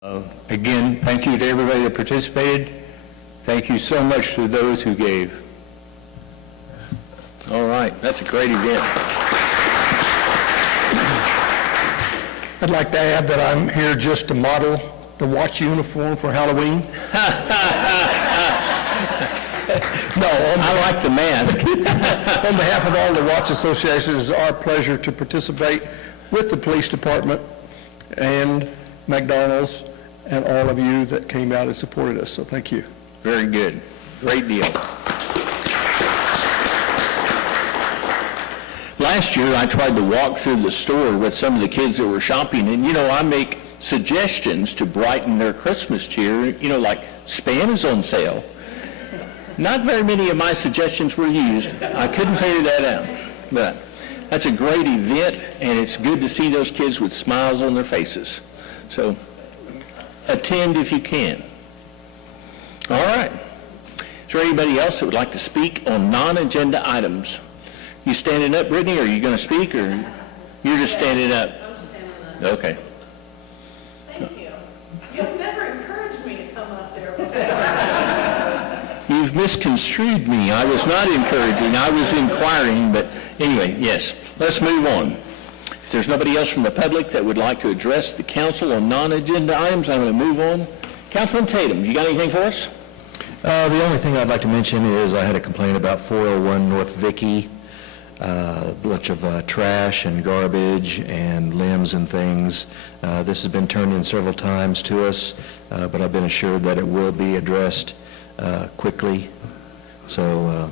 Again, thank you to everybody that participated. Thank you so much to those who gave. All right, that's a great event. I'd like to add that I'm here just to model the watch uniform for Halloween. No, I like the mask. on behalf of all the watch associations, it's our pleasure to participate with the police department and McDonald's and all of you that came out and supported us. So thank you. Very good. Great deal. Last year, I tried to walk through the store with some of the kids that were shopping, and, I make suggestions to brighten their Christmas cheer, like Spam is on sale. Not very many of my suggestions were used. I couldn't figure that out. But that's a great event, and it's good to see those kids with smiles on their faces. So attend if you can. All right. Is there anybody else that would like to speak on non-agenda items? You standing up, Brittany, or are you going to speak, or you're just standing up? I'm standing up. Okay. Thank you. You've never encouraged me to come up there before. You've misconstrued me. I was not encouraging. I was inquiring, but anyway, yes. Let's move on. If there's nobody else from the public that would like to address the council on non-agenda items, I'm going to move on. Councilman Tatum, you got anything for us? The only thing I'd like to mention is I had a complaint about 401 North Vicky, a bunch of trash and garbage and limbs and things. This has been turned in several times to us, but I've been assured that it will be addressed quickly. So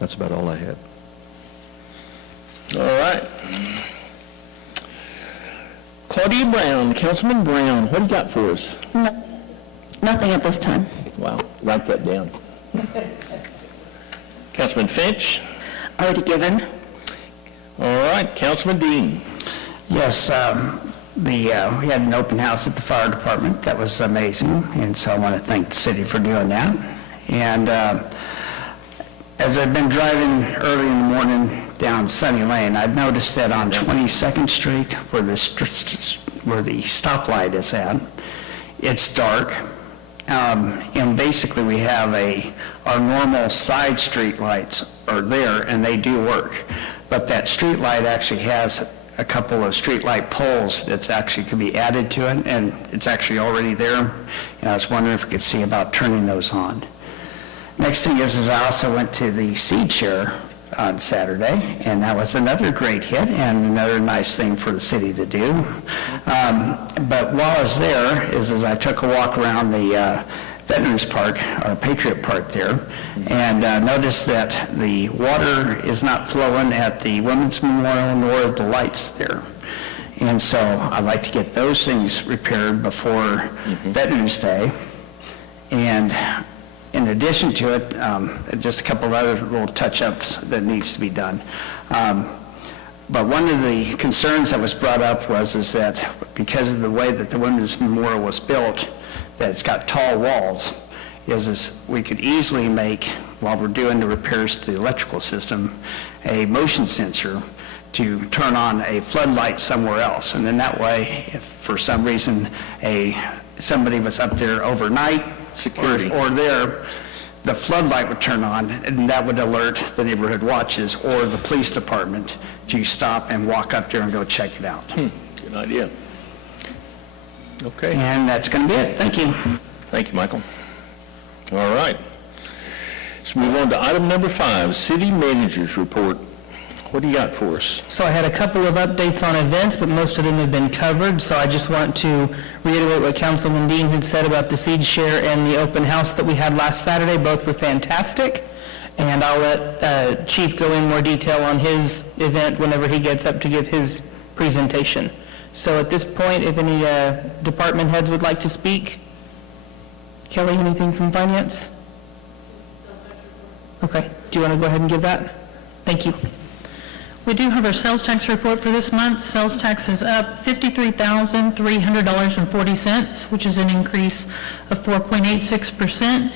that's about all I had. All right. Claudia Brown, Councilman Brown, what do you got for us? Nothing at this time. Wow, write that down. Councilman Finch? Already given. All right, Councilman Dean. Yes, we had an open house at the fire department. That was amazing, and so I want to thank the city for doing that. And as I've been driving early in the morning down Sunny Lane, I've noticed that on 22nd Street, where the stoplight is at, it's dark. And basically we have our normal side street lights are there, and they do work. But that street light actually has a couple of street light poles that's actually could be added to it, and it's actually already there. And I was wondering if we could see about turning those on. Next thing is I also went to the Seed Share on Saturday, and that was another great hit and another nice thing for the city to do. But while I was there, as I took a walk around the Veterans Park, or Patriot Park there, and noticed that the water is not flowing at the Women's Memorial nor the lights there. And so I'd like to get those things repaired before Veterans Day. And in addition to it, just a couple of other little touch-ups that needs to be done. But one of the concerns that was brought up is that because of the way that the Women's Memorial was built, that it's got tall walls, is we could easily make, while we're doing the repairs to the electrical system, a motion sensor to turn on a floodlight somewhere else. And then that way, if for some reason somebody was up there overnight, Security. or there, the floodlight would turn on, and that would alert the neighborhood watches or the police department to stop and walk up there and go check it out. Good idea. Okay. And that's going to be it. Thank you. Thank you, Michael. All right. Let's move on to item number 5, City Manager's Report. What do you got for us? So I had a couple of updates on events, but most of them have been covered, so I just want to reiterate what Councilman Dean had said about the Seed Share and the open house that we had last Saturday. Both were fantastic, and I'll let Chief go in more detail on his event whenever he gets up to give his presentation. So at this point, if any department heads would like to speak. Kelly, anything from Finance? Okay, do you want to go ahead and give that? Thank you. We do have our sales tax report for this month. Sales tax is up $53,300.40, which is an increase of 4.86%.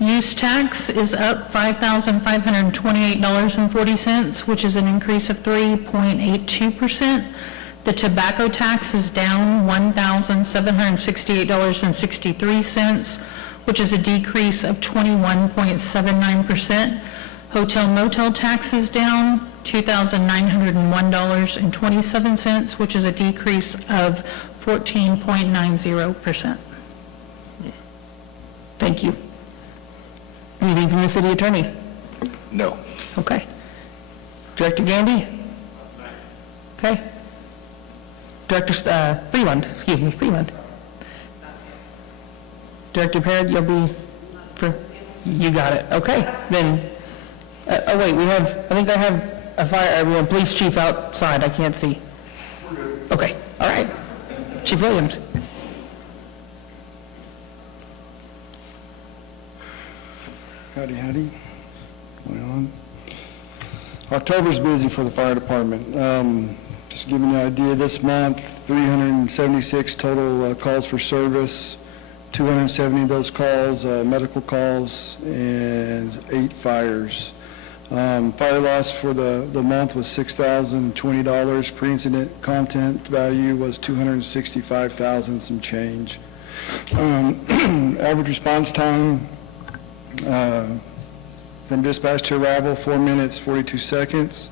Use tax is up $5,528.40, which is an increase of 3.82%. The tobacco tax is down $1,768.63, which is a decrease of 21.79%. Hotel motel tax is down $2,901.27, which is a decrease of 14.90%. Thank you. Anything from the city attorney? No. Okay. Director Gandy? Okay. Director Freeland, Freeland. Director Parrott, you'll be for, you got it, okay. Then, oh wait, I think I have a police chief outside, I can't see. Okay, all right. Chief Williams. Howdy, howdy. Going on. October's busy for the fire department. Just giving you an idea, this month, 376 total calls for service, 270 of those calls, medical calls, and 8 fires. Fire loss for the month was $6,020. Per-incident content value was $265,000 some change. Average response time from dispatch to arrival, 4 minutes, 42 seconds.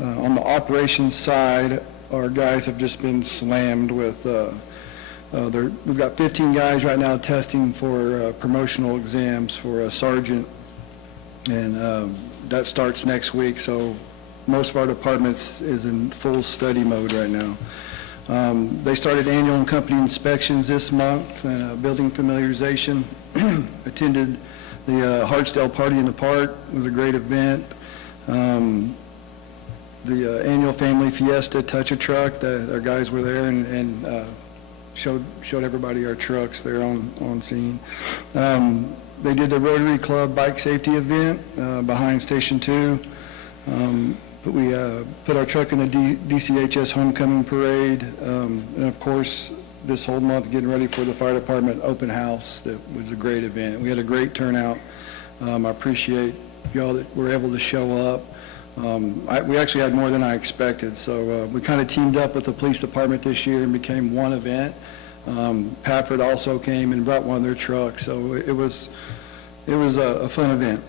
On the operations side, our guys have just been slammed with, we've got 15 guys right now testing for promotional exams for a sergeant, and that starts next week, so most of our departments is in full study mode right now. They started annual and company inspections this month, building familiarization. Attended the Hartsdale Party in the Park. It was a great event. The annual family fiesta, Touch a Truck, our guys were there and showed everybody our trucks there on scene. They did the Rotary Club bike safety event behind Station 2. But we put our truck in the DCHS homecoming parade, and of course, this whole month getting ready for the fire department open house. That was a great event. We had a great turnout. I appreciate y'all that were able to show up. We actually had more than I expected, so we kind of teamed up with the police department this year and became one event. Pafford also came and brought one of their trucks, so it was a fun event.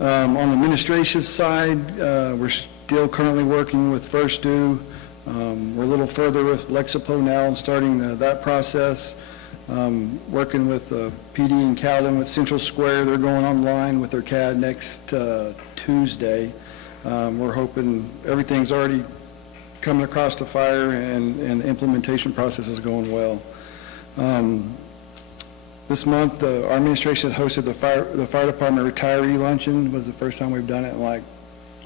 On the administrative side, we're still currently working with First Due. We're a little further with Lexipro now and starting that process. Working with PD and Cowden with Central Square. They're going online with their CAD next Tuesday. We're hoping everything's already coming across the fire and the implementation process is going well. This month, our administration had hosted the fire department retiree luncheon. It was the first time we've done it in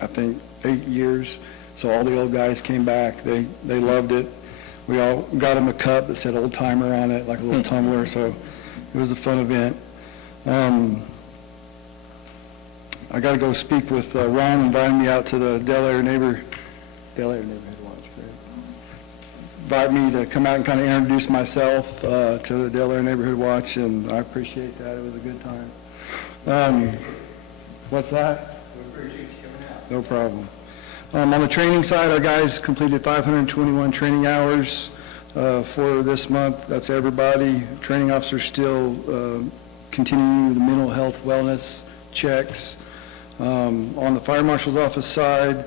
I think 8 years. So all the old guys came back. They loved it. We all got them a cup that said old timer on it, like a little tumbler. So it was a fun event. I got to go speak with Ron, inviting me out to the Del Air Neighborhood Watch. Invite me to come out and kind of introduce myself to the Del Air Neighborhood Watch, and I appreciate that. It was a good time. What's that? We appreciate you coming out. No problem. On the training side, our guys completed 521 training hours for this month. That's everybody. Training officers still continuing the mental health wellness checks. On the fire marshal's office side,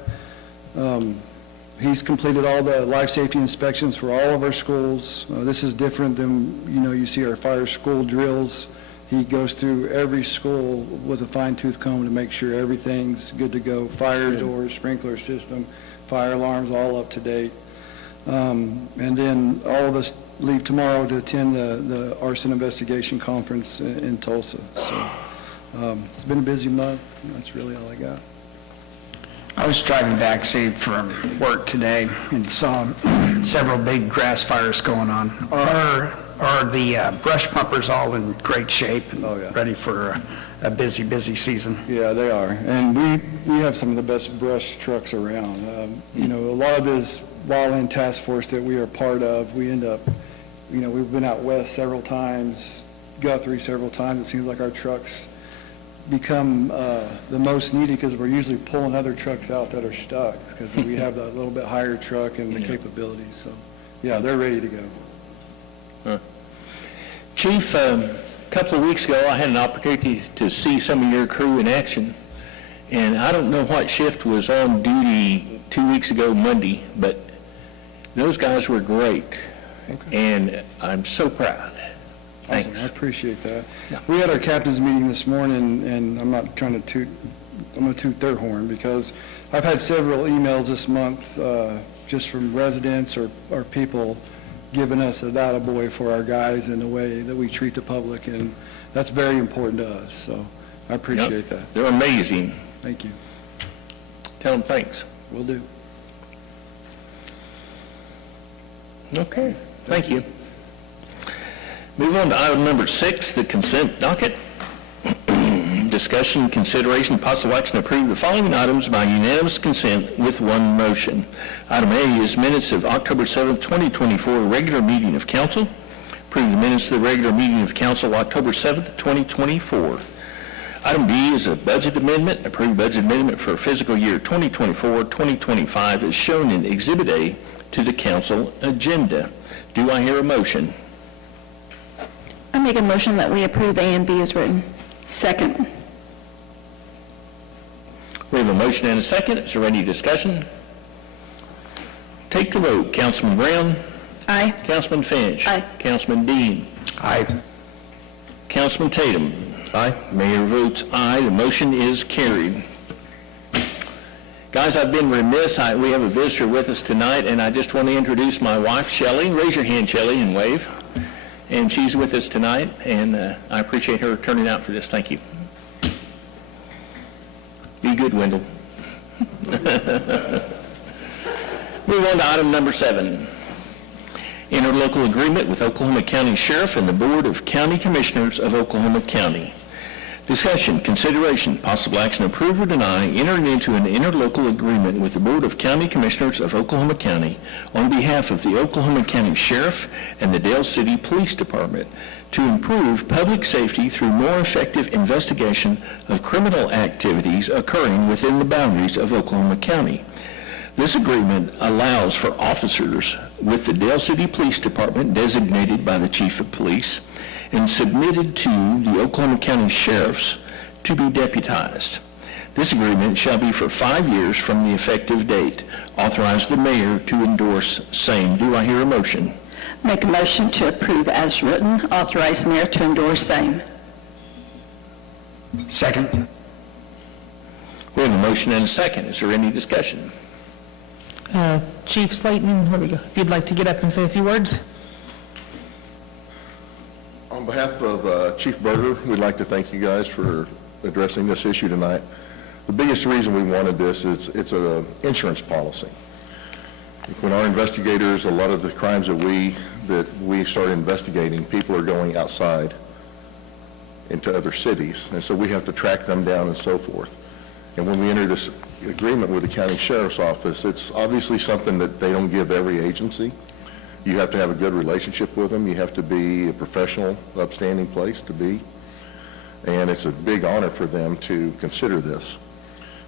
he's completed all the life safety inspections for all of our schools. This is different than, you see our fire school drills. He goes through every school with a fine-tooth comb to make sure everything's good to go. Fire doors, sprinkler system, fire alarms, all up to date. And then all of us leave tomorrow to attend the arson investigation conference in Tulsa. So it's been a busy month. That's really all I got. I was driving back, say, from work today and saw several big grass fires going on. Are the brush pumpers all in great shape and ready for a busy, busy season? Yeah, they are. And we have some of the best brush trucks around. A lot of this wildland task force that we are part of, we end up, we've been out west several times, Guthrie several times. It seems like our trucks become the most needed because we're usually pulling other trucks out that are stuck because we have that little bit higher truck and the capabilities. So, yeah, they're ready to go. Chief, a couple of weeks ago, I had an opportunity to see some of your crew in action, and I don't know what shift was on duty 2 weeks ago Monday, but those guys were great, and I'm so proud. Awesome. Thanks. I appreciate that. We had our captain's meeting this morning, and I'm not trying to I'm going to toot their horn because I've had several emails this month just from residents or people giving us a attaboy for our guys and the way that we treat the public, and that's very important to us, so I appreciate Yep. that. They're amazing. Thank you. Tell them thanks. Will do. Okay, thank you. Move on to item number 6, the consent docket. Discussion, consideration, possible action to approve the following items by unanimous consent with one motion. Item A is minutes of October 7th, 2024, regular meeting of council. Approve the minutes of the regular meeting of council October 7th, 2024. Item B is a budget amendment. Approve budget amendment for fiscal year 2024-2025 as shown in Exhibit A to the council agenda. Do I hear a motion? I make a motion that we approve A and B as written. Second. We have a motion and a second. Is there any discussion? Take the vote. Councilman Brown? Aye. Councilman Finch? Aye. Councilman Dean? Aye. Councilman Tatum? Aye. Mayor votes aye. The motion is carried. Guys, I've been remiss. We have a visitor with us tonight, and I just want to introduce my wife, Shelley. Raise your hand, Shelley, and wave. And she's with us tonight, and I appreciate her turning out for this. Thank you. Be good, Wendell. Move on to item number 7. Interlocal agreement with Oklahoma County Sheriff and the Board of County Commissioners of Oklahoma County. Discussion, consideration, possible action, approve or deny entering into an interlocal agreement with the Board of County Commissioners of Oklahoma County on behalf of the Oklahoma County Sheriff and the Dale City Police Department to improve public safety through more effective investigation of criminal activities occurring within the boundaries of Oklahoma County. This agreement allows for officers with the Dale City Police Department designated by the Chief of Police and submitted to the Oklahoma County Sheriffs to be deputized. This agreement shall be for 5 years from the effective date. Authorize the mayor to endorse same. Do I hear a motion? Make a motion to approve as written. Authorize mayor to endorse same. Second. We have a motion and a second. Is there any discussion? Chief Slayton, here we go. If you'd like to get up and say a few words. On behalf of Chief Berger, we'd like to thank you guys for addressing this issue tonight. The biggest reason we wanted this is it's an insurance policy. When our investigators, a lot of the crimes that we start investigating, people are going outside into other cities, and so we have to track them down and so forth. And when we enter this agreement with the county sheriff's office, it's obviously something that they don't give every agency. You have to have a good relationship with them. You have to be a professional, upstanding place to be. And it's a big honor for them to consider this.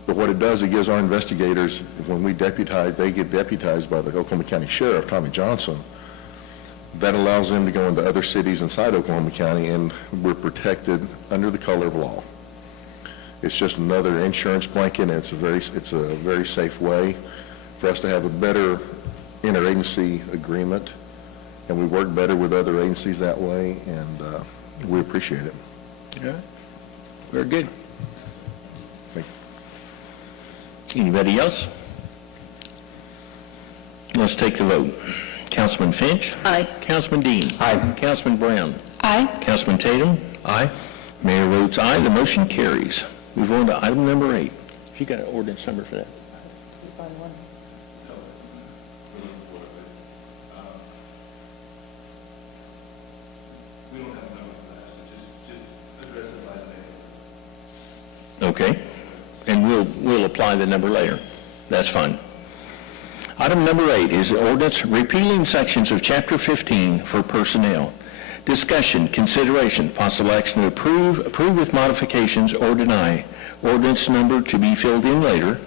But what it does, it gives our investigators, when we deputize, they get deputized by the Oklahoma County Sheriff, Tommy Johnson. That allows them to go into other cities inside Oklahoma County, and we're protected under the color of law. It's just another insurance blanket, and it's a very safe way for us to have a better interagency agreement, and we work better with other agencies that way, and we appreciate it. Yeah. Very good. Thank you. Anybody else? Let's take the vote. Councilman Finch? Aye. Councilman Dean? Aye. Councilman Brown? Aye. Councilman Tatum? Aye. Mayor votes aye. The motion carries. Move on to item number 8. If you got an ordinance number for that. Okay, and we'll apply the number later. That's fine. Item number 8 is an ordinance repealing sections of Chapter 15 for personnel. Discussion, consideration, possible action to approve with modifications, or deny ordinance number to be filled in later,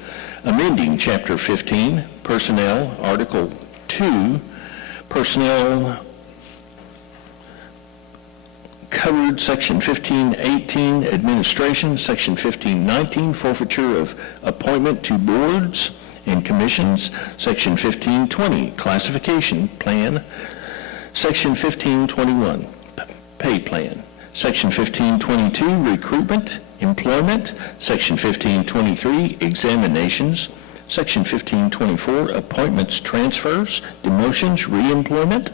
amending Chapter 15, Personnel, Article 2, Personnel covered, Section 1518, Administration, Section 1519, Forfeiture of Appointment to Boards and Commissions, Section 1520, Classification Plan, Section 1521, Pay Plan, Section 1522, Recruitment, Employment, Section 1523, Examinations, Section 1524, Appointments, Transfers, Demotions, Reemployment,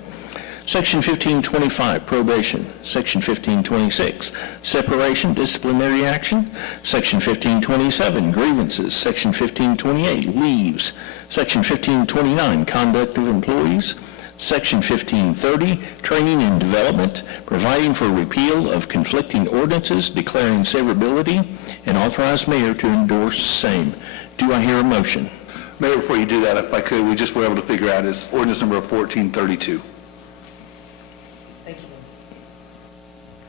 Section 1525, Probation, Section 1526, Separation, Disciplinary Action, Section 1527, Grievances, Section 1528, Leaves, Section 1529, Conduct of Employees, Section 1530, Training and Development, providing for repeal of conflicting ordinances, declaring severability, and authorize mayor to endorse same. Do I hear a motion? Mayor, before you do that, if I could, we just were able to figure out is ordinance number 1432.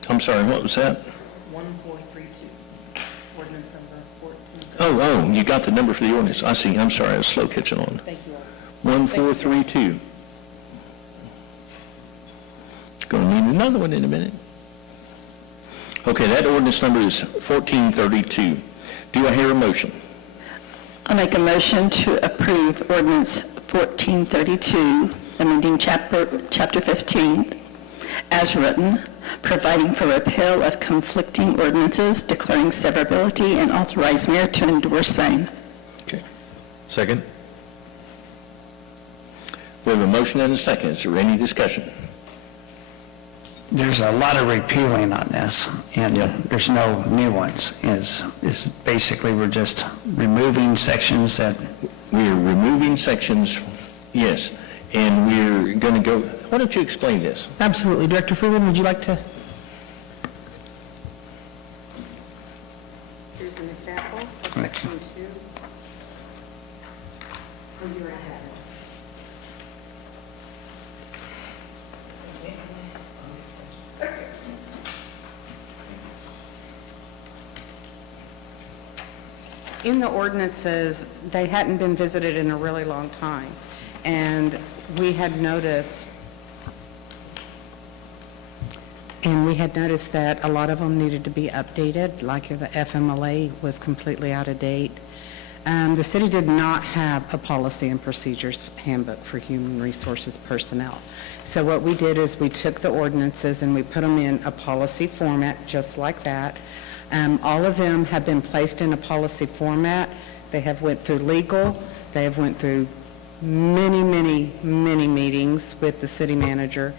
I'm sorry, what was that? 1432, ordinance number 14. Oh, you got the number for the ordinance. I see, I'm sorry, I was slow catching on. Thank you all. 1432. Going to need another one in a minute. Okay, that ordinance number is 1432. Do I hear a motion? I'll make a motion to approve ordinance 1432, amending Chapter 15, as written, providing for repeal of conflicting ordinances, declaring severability, and authorize mayor to endorse same. Okay. Second? We have a motion and a second. Is there any discussion? There's a lot of repealing on this, and there's no new ones. Is basically, we're just removing sections that, We are removing sections, yes, and we're going to go, why don't you explain this? Absolutely. Director Freeland, would you like to? Here's an example of section 2. So you already have it. In the ordinances, they hadn't been visited in a really long time, and we had noticed that a lot of them needed to be updated, like the FMLA was completely out of date. The city did not have a policy and procedures handbook for human resources personnel. So what we did is we took the ordinances and we put them in a policy format just like that. All of them have been placed in a policy format. They have went through legal. They have went through many, many, many meetings with the city manager.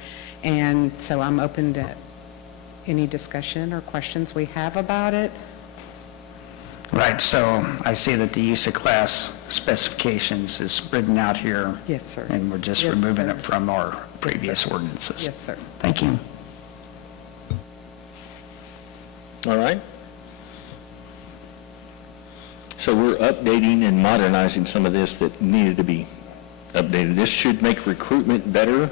And so I'm open to any discussion or questions we have about it. right, so I see that the use of class specifications is written out here. Yes, sir. And we're just Yes, removing sir. it from our previous ordinances. Yes, sir. Thank you. All right? So we're updating and modernizing some of this that needed to be updated. This should make recruitment better, And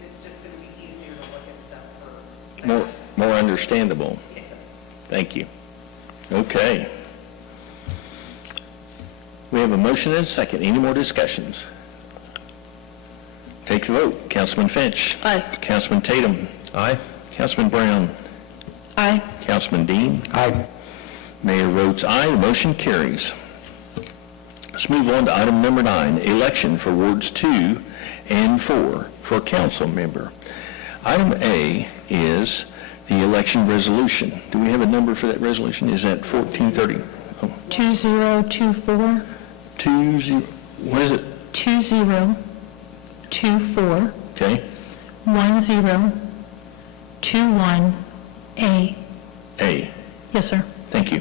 it's just going to be easier to look at stuff for... more understandable. Thank you. Okay. We have a motion and a second. Any more discussions? Take the vote. Councilman Finch. Aye. Councilman Tatum. Aye. Councilman Brown. Aye. Councilman Dean. Aye. Mayor votes aye, the motion carries. Let's move on to item number 9, election for wards 2 and 4 for council member. Item A is the election resolution. Do we have a number for that resolution? Is that 1430? Oh, 2024, 20, what is it? 2024, Okay, 1021A. A. Yes, sir. Thank you.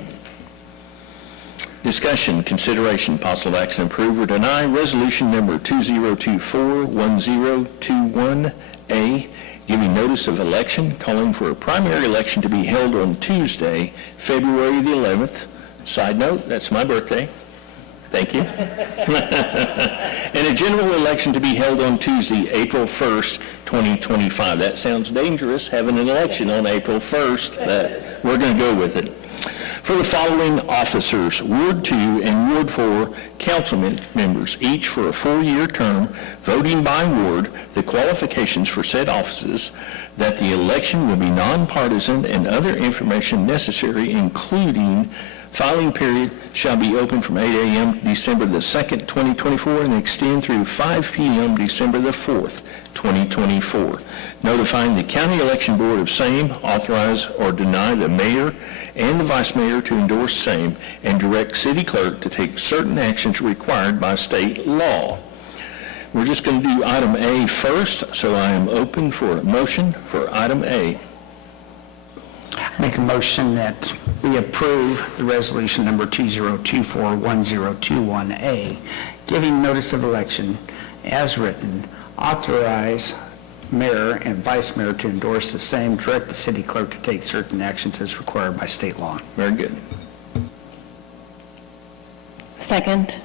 Discussion, consideration, possible action, approve or deny resolution number 2024-1021A, giving notice of election, calling for a primary election to be held on Tuesday, February the 11th. Side note, that's my birthday. Thank you. And a general election to be held on Tuesday, April 1st, 2025. That sounds dangerous, having an election on April 1st, but we're going to go with it. For the following officers, Ward 2 and Ward 4 council members, each for a 4-year term, voting by ward, the qualifications for said offices, that the election will be nonpartisan and other information necessary, including filing period, shall be open from 8 a.m. December the 2nd, 2024, and extend through 5 p.m. December the 4th, 2024. Notifying the County Election Board of same, authorize or deny the mayor and the vice mayor to endorse same, and direct city clerk to take certain actions required by state law. We're just going to do item A first, so I am open for a motion for item A. Make a motion that we approve the resolution number 2024-1021A, giving notice of election as written, authorize mayor and vice mayor to endorse the same, direct the city clerk to take certain actions as required by state law. Very good. Second.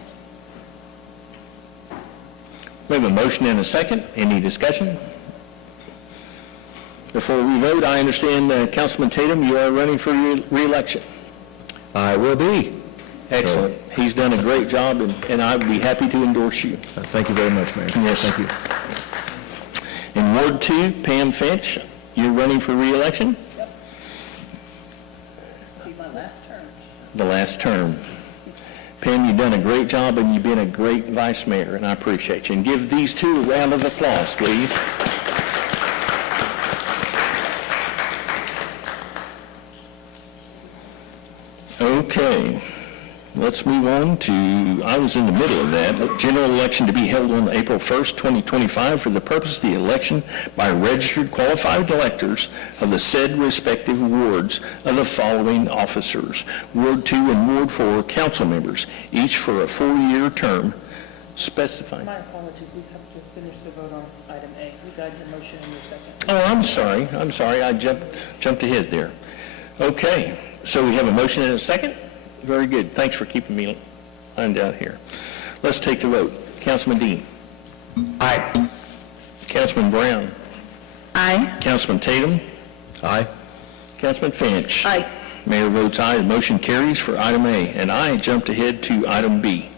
We have a motion and a second. Any discussion? Before we vote, I understand Councilman Tatum, you are running for re-election. I will be. Excellent. He's done a great job, and I would be happy to endorse you. Thank you very much, Mayor. Yes. Thank you. In Ward 2, Pam Finch, you're running for re-election? Yep. This will be my last term. The last term. Pam, you've done a great job, and you've been a great vice mayor, and I appreciate you. And give these two a round of applause, please. Okay, let's move on to, I was in the middle of that, general election to be held on April 1st, 2025 for the purpose of the election by registered qualified electors of the said respective wards of the following officers. Ward 2 and Ward 4 council members, each for a 4-year term specifying. My apologies, we have to finish the vote on item A. You got the motion in your second. Oh, I'm sorry, I jumped ahead there. Okay, so we have a motion and a second? Very good, thanks for keeping me lined out here. Let's take the vote. Councilman Dean. Aye. Councilman Brown. Aye. Councilman Tatum. Aye. Councilman Finch. Aye. Mayor votes aye, the motion carries for item A, and I jumped ahead to item B.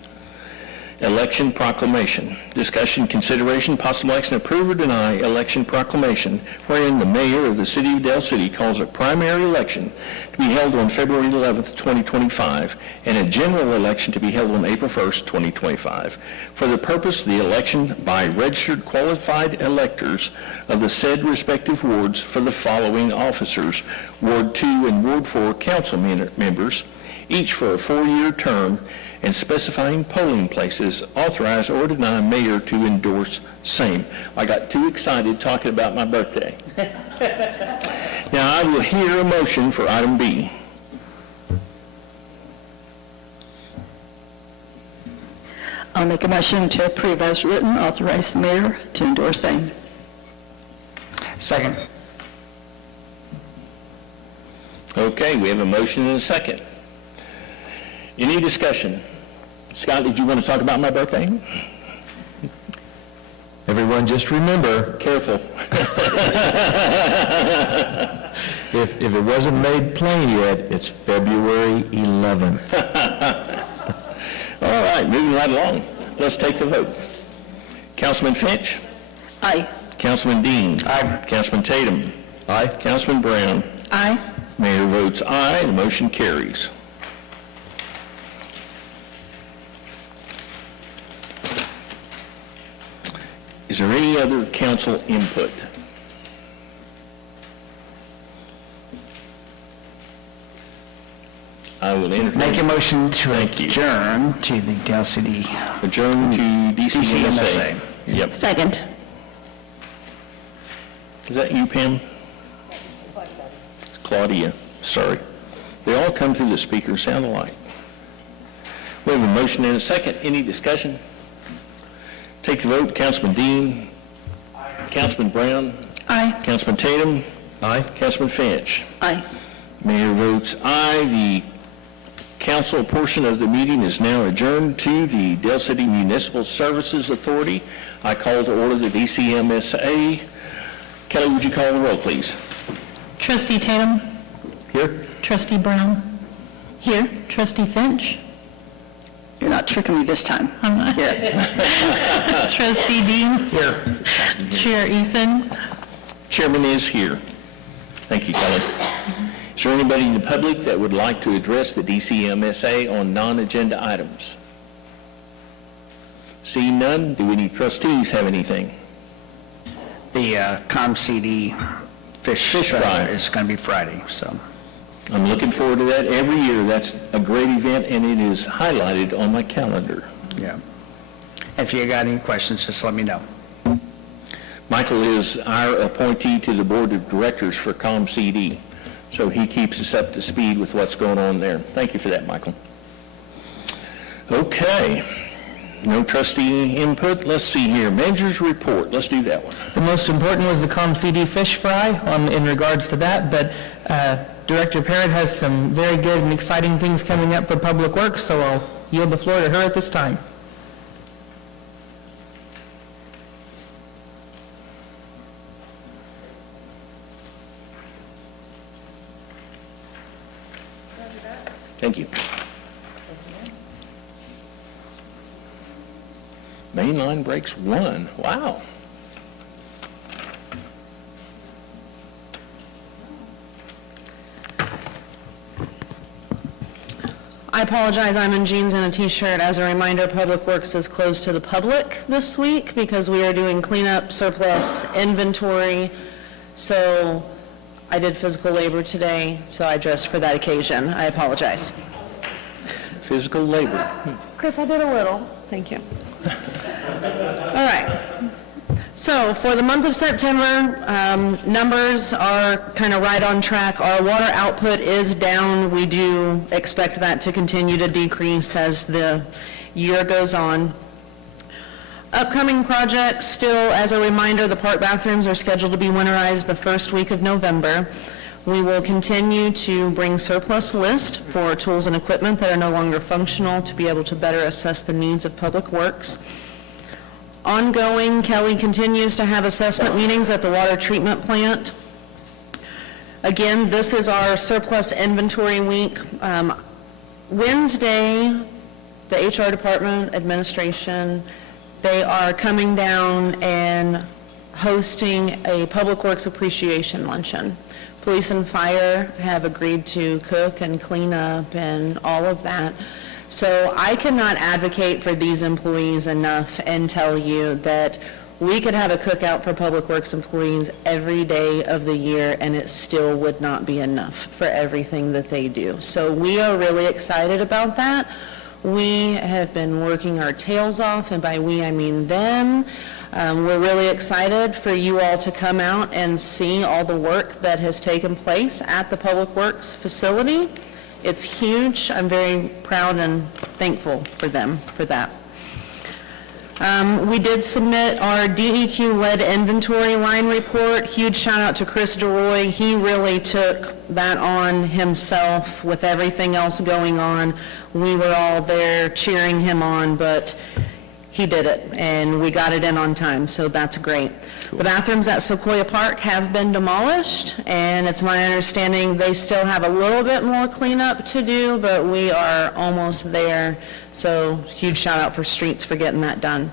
Election proclamation. Discussion, consideration, possible action, approve or deny election proclamation wherein the mayor of the city of Dale City calls a primary election to be held on February 11th, 2025, and a general election to be held on April 1st, 2025, for the purpose of the election by registered qualified electors of the said respective wards for the following officers: Ward 2 and Ward 4 council members, each for a 4-year term, and specifying polling places, authorize or deny mayor to endorse same. I got too excited talking about my birthday. Now, I will hear a motion for item B. I'll make a motion to approve as written, authorize the mayor to endorse same. Second. Okay, we have a motion and a second. Any discussion? Scott, did you want to talk about my birthday? Everyone, just remember, Careful. if it wasn't made plain yet, it's February 11th. All right, moving right along. Let's take the vote. Councilman Finch? Aye. Councilman Dean? Aye. Councilman Tatum? Aye. Councilman Brown? Aye. Mayor votes aye, the motion carries. Is there any other council input? I will entertain. Make a motion to Thank you. adjourn to the Dale City Adjourn to DCMSA. DCMSA. Yep. Second. Is that you, Pam? Claudia, sorry. They all come through the speaker, sound alike. We have a motion and a second. Any discussion? Take the vote. Councilman Dean. Aye. Councilman Brown. Aye. Councilman Tatum. Aye. Councilman Finch. Aye. Mayor votes aye. The Council portion of the meeting is now adjourned to the Dale City Municipal Services Authority. I call to order the DCMSA. Kelly, would you call the roll, please? Trustee Tatum? Here. Trustee Brown? Here. Trustee Finch? You're not tricking me this time. I'm not. Trustee Dean? Here. Chair Eason? Chairman is here. Thank you, Kelly. Is there anybody in the public that would like to address the DCMSA on non-agenda items? Seeing none, do any trustees have anything? The ComCD fish fry is going to be Friday, so. I'm looking forward to that every year. That's a great event, and it is highlighted on my calendar. Yeah. If you got any questions, just let me know. Michael is our appointee to the Board of Directors for ComCD, so he keeps us up to speed with what's going on there. Thank you for that, Michael. Okay. No trustee input. Let's see here. Manager's report. Let's do that one. The most important was the ComCD fish fry in regards to that, but Director Parrott has some very good and exciting things coming up for Public Works, so I'll yield the floor to her at this time. Thank you. Main line breaks 1. Wow. I apologize, I'm in jeans and a t-shirt. As a reminder, Public Works is closed to the public this week because we are doing cleanup, surplus, inventory. So I did physical labor today, so I dressed for that occasion. I apologize. Physical labor. Chris, I did a little. Thank you. All right. So for the month of September, numbers are kind of right on track. Our water output is down. We do expect that to continue to decrease as the year goes on. Upcoming projects, still as a reminder, the park bathrooms are scheduled to be winterized the first week of November. We will continue to bring surplus list for tools and equipment that are no longer functional to be able to better assess the needs of Public Works. Ongoing, Kelly continues to have assessment meetings at the water treatment plant. Again, this is our surplus inventory week. Wednesday, the HR department, administration, they are coming down and hosting a Public Works Appreciation Luncheon. Police and fire have agreed to cook and clean up and all of that. So I cannot advocate for these employees enough and tell you that we could have a cookout for Public Works employees every day of the year and it still would not be enough for everything that they do. So we are really excited about that. We have been working our tails off, and by we I mean them. We're really excited for you all to come out and see all the work that has taken place at the Public Works facility. It's huge. I'm very proud and thankful for them for that. We did submit our DEQ lead inventory line report. Huge shout out to Chris DeRoy. He really took that on himself with everything else going on. We were all there cheering him on, but he did it, and we got it in on time, so that's great. The bathrooms at Sequoia Park have been demolished, and it's my understanding they still have a little bit more cleanup to do, but we are almost there, so huge shout out for Streets for getting that done.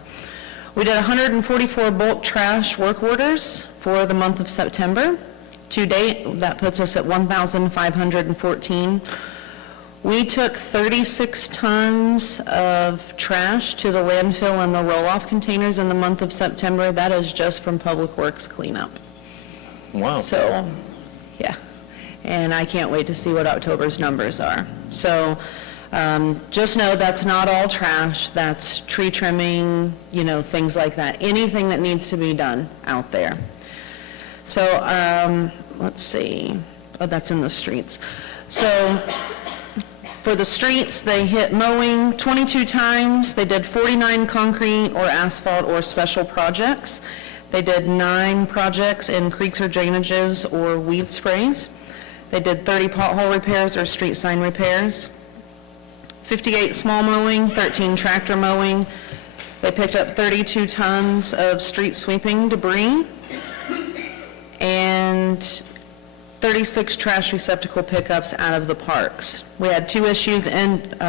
We did 144 bulk trash work orders for the month of September. To date, that puts us at 1,514. We took 36 tons of trash to the landfill and the roll-off containers in the month of September. That is just from Public Works cleanup. Wow. So, yeah. And I can't wait to see what October's numbers are. So, just know that's not all trash. That's tree trimming, you know, things like that. Anything that needs to be done out there. So, let's see. Oh, that's in the streets. So, for the streets, they hit mowing 22 times. They did 49 concrete or asphalt or special projects. They did 9 projects in creeks or drainages or weed sprays. They did 30 pothole repairs or street sign repairs. 58 small mowing, 13 tractor mowing. They picked up 32 tons of street sweeping debris and 36 trash receptacle pickups out of the parks. We had 2 issues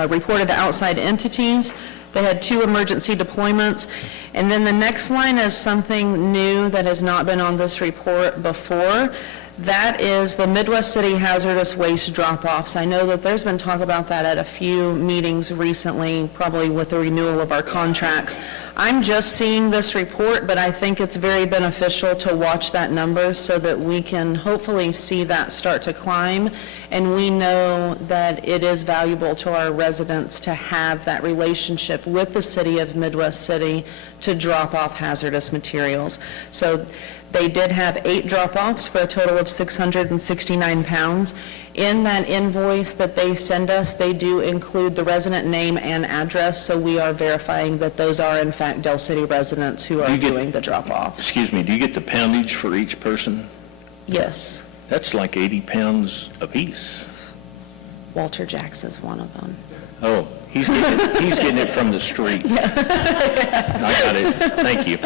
reported to outside entities. They had 2 emergency deployments. And then the next line is something new that has not been on this report before. That is the Midwest City hazardous waste drop-offs. I know that there's been talk about that at a few meetings recently, probably with the renewal of our contracts. I'm just seeing this report, but I think it's very beneficial to watch that number so that we can hopefully see that start to climb. And we know that it is valuable to our residents to have that relationship with the city of Midwest City to drop off hazardous materials. So they did have 8 drop-offs for a total of 669 pounds. In that invoice that they send us, they do include the resident name and address, so we are verifying that those are in fact Del City residents who are doing the drop-offs. Excuse me, do you get the poundage for each person? Yes. That's like 80 pounds apiece. Walter Jacks is one of them. Oh, he's getting it from the street. I got it, thank you.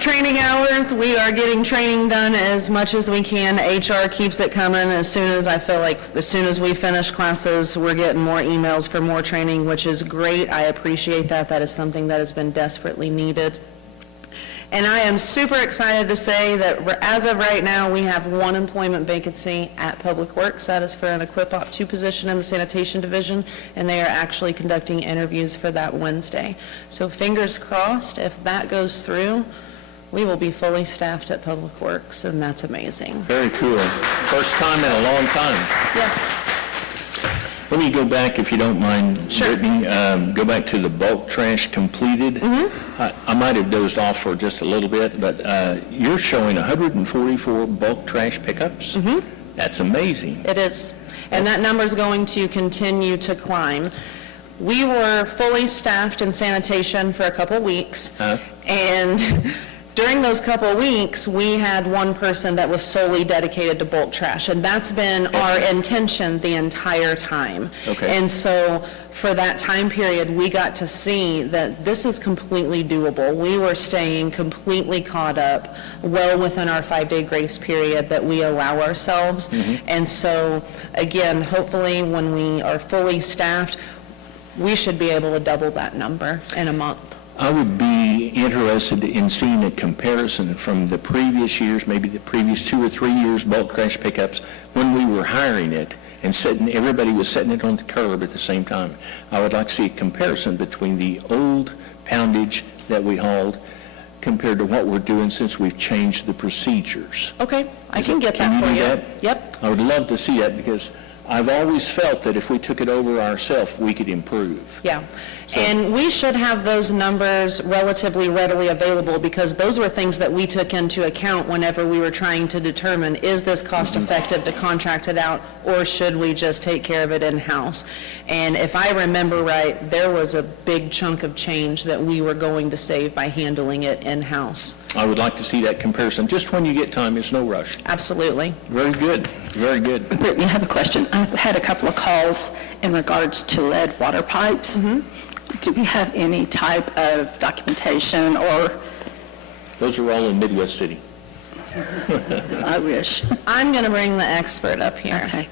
Training hours, we are getting training done as much as we can. HR keeps it coming. As soon as we finish classes, we're getting more emails for more training, which is great. I appreciate that. That is something that has been desperately needed. And I am super excited to say that as of right now, we have 1 employment vacancy at Public Works. That is for an Equip Op 2 position in the sanitation division, and they are actually conducting interviews for that Wednesday. So fingers crossed, if that goes through, we will be fully staffed at Public Works, and that's amazing. Very cool. First time in a long time. Yes. Let me go back, if you don't mind, Brittany, go back to the bulk trash completed. I might have dozed off for just a little bit, but you're showing 144 bulk trash pickups? That's amazing. It is. And that number is going to continue to climb. We were fully staffed in sanitation for a couple weeks, and during those couple of weeks, we had 1 person that was solely dedicated to bulk trash, and that's been our intention the entire time. Okay. And so for that time period, we got to see that this is completely doable. We were staying completely caught up, well within our 5-day grace period that we allow ourselves. And so, again, hopefully when we are fully staffed, we should be able to double that number in a month. I would be interested in seeing a comparison from the previous years, maybe the previous 2 or 3 years bulk trash pickups, when we were hiring it and everybody was setting it on the curb at the same time. I would like to see a comparison between the old poundage that we hauled compared to what we're doing since we've changed the procedures. Okay, I can get that for Can you. you do that? Yep. I would love to see that because I've always felt that if we took it over ourselves, we could improve. Yeah, and we should have those numbers relatively readily available because those were things that we took into account whenever we were trying to determine, is this cost-effective to contract it out, or should we just take care of it in-house? And if I remember right, there was a big chunk of change that we were going to save by handling it in-house. I would like to see that comparison, just when you get time, it's no rush. Absolutely. Very good, very good. Brittany, I have a question. I've had a couple of calls in regards to lead water pipes. Do we have any type of documentation or? Those are all in Midwest City. I wish. I'm going to bring the expert up here. Okay.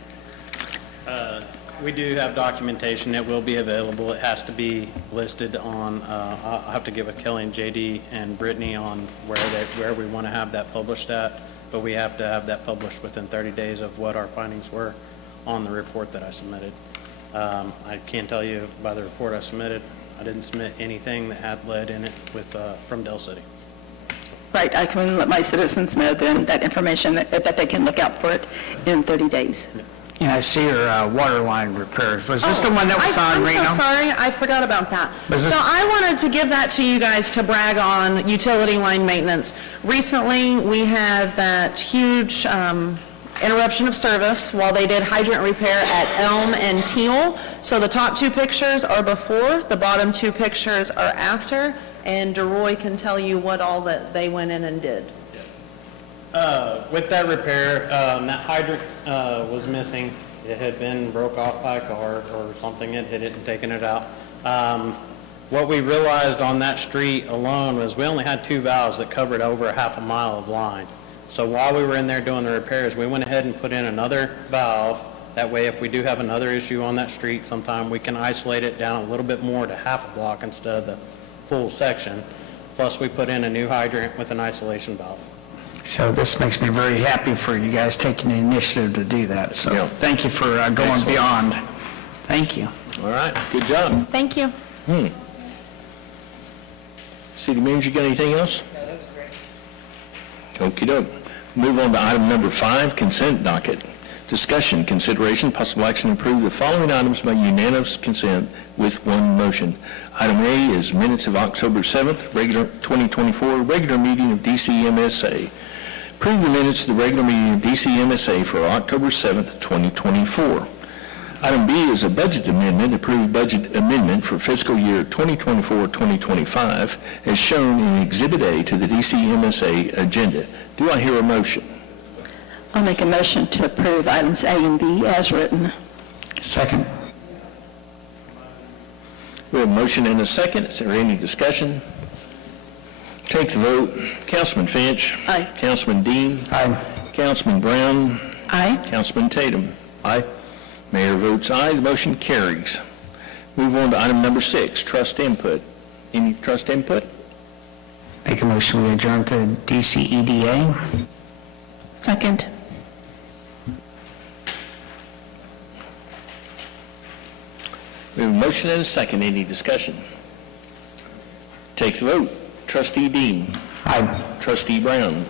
We do have documentation. It will be available. It has to be listed on, I'll have to get with Kelly and JD and Brittany on where we want to have that published at, but we have to have that published within 30 days of what our findings were on the report that I submitted. I can tell you by the report I submitted, I didn't submit anything that had lead in it from Del City. Right, I can let my citizens know then that information, that they can look out for it in 30 days. Yeah, I see your water line repairs. Was this the one that was on Reno? I'm so sorry, I forgot about that. Was this- So I wanted to give that to you guys to brag on utility line maintenance. Recently, we had that huge interruption of service while they did hydrant repair at Elm and Teal. So the top 2 pictures are before, the bottom 2 pictures are after, and DeRoy can tell you what all that they went in and did. With that repair, that hydrant was missing, It had been broke off by a car or something had hit it and taken it out. What we realized on that street alone was we only had 2 valves that covered over a half a mile of line. So while we were in there doing the repairs, we went ahead and put in another valve. That way, if we do have another issue on that street sometime, we can isolate it down a little bit more to half a block instead of the full section. Plus, we put in a new hydrant with an isolation valve. So this makes me very happy for you guys taking the initiative to do that. So Yeah. thank you for going Excellent. beyond. Thank you. All right, good job. Thank you. City manager, you got anything else? No, that was great. Okey-doke. Move on to item number 5, consent docket. Discussion, consideration, possible action to approve the following items by unanimous consent with one motion. Item A is minutes of October 7th, 2024, regular meeting of DCMSA. Approve the minutes of the regular meeting of DCMSA for October 7th, 2024. Item B is a budget amendment, approved budget amendment for fiscal year 2024-2025, as shown in Exhibit A to the DCMSA agenda. Do I hear a motion? I'll make a motion to approve items A and B as written. Second. We have a motion and a second. Is there any discussion? Take the vote. Councilman Finch. Aye. Councilman Dean. Aye. Councilman Brown. Aye. Councilman Tatum. Aye. Mayor votes aye. The motion carries. Move on to item number 6, trust input. Any trust input? Make a motion we adjourn to DCEDA. Second. We have a motion and a second. Any discussion? Take the vote. Trustee Dean. Aye. Trustee Brown.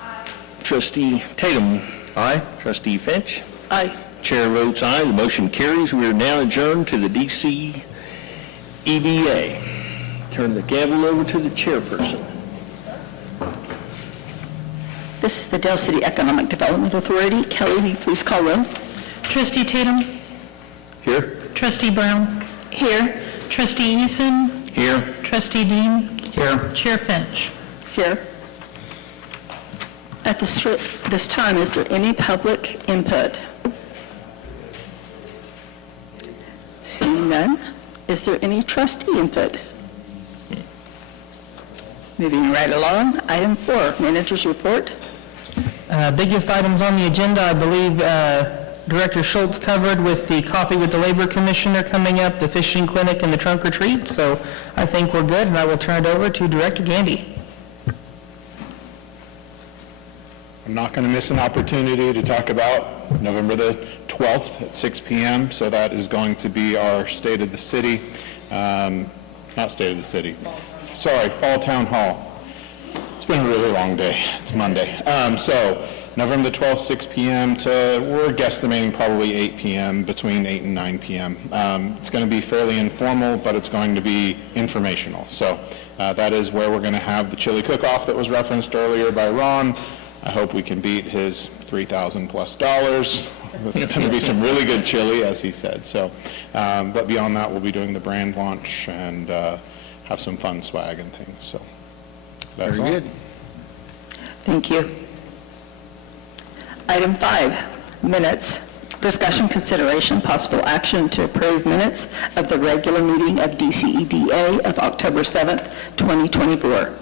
Aye. Trustee Tatum. Aye. Trustee Finch. Aye. Chair votes aye. The motion carries. We are now adjourned to the DC EDA. Turn the gavel over to the chairperson. This is the Dell City Economic Development Authority. Kelly, will you please call roll? Trustee Tatum? Here. Trustee Brown? Here. Trustee Eason? Here. Trustee Dean? Here. Chair Finch? Here. At this time, is there any public input? Seeing none, is there any trustee input? Moving right along, item 4, manager's report. Biggest items on the agenda, I believe Director Schultz covered with the Coffee with the Labor Commissioner coming up, the fishing clinic, and the trunk or treat. So I think we're good, and I will turn it over to Director Gandy. I'm not going to miss an opportunity to talk about November the 12th at 6 p.m. So that is going to be our State of the City, not State of the City, sorry, Fall Town Hall. It's been a really long day. It's Monday. So November the 12th, 6 p.m. we're guesstimating probably 8 p.m., between 8 and 9 p.m. It's going to be fairly informal, but it's going to be informational. So that is where we're going to have the chili cook-off that was referenced earlier by Ron. I hope we can beat his $3,000+ plus. There's going to be some really good chili, as he said. So, but beyond that, we'll be doing the brand launch and have some fun swag and things. So that's all. Very good. Thank you. Item 5, minutes. Discussion, consideration, possible action to approve minutes of the regular meeting of DCEDA of October 7th, 2024.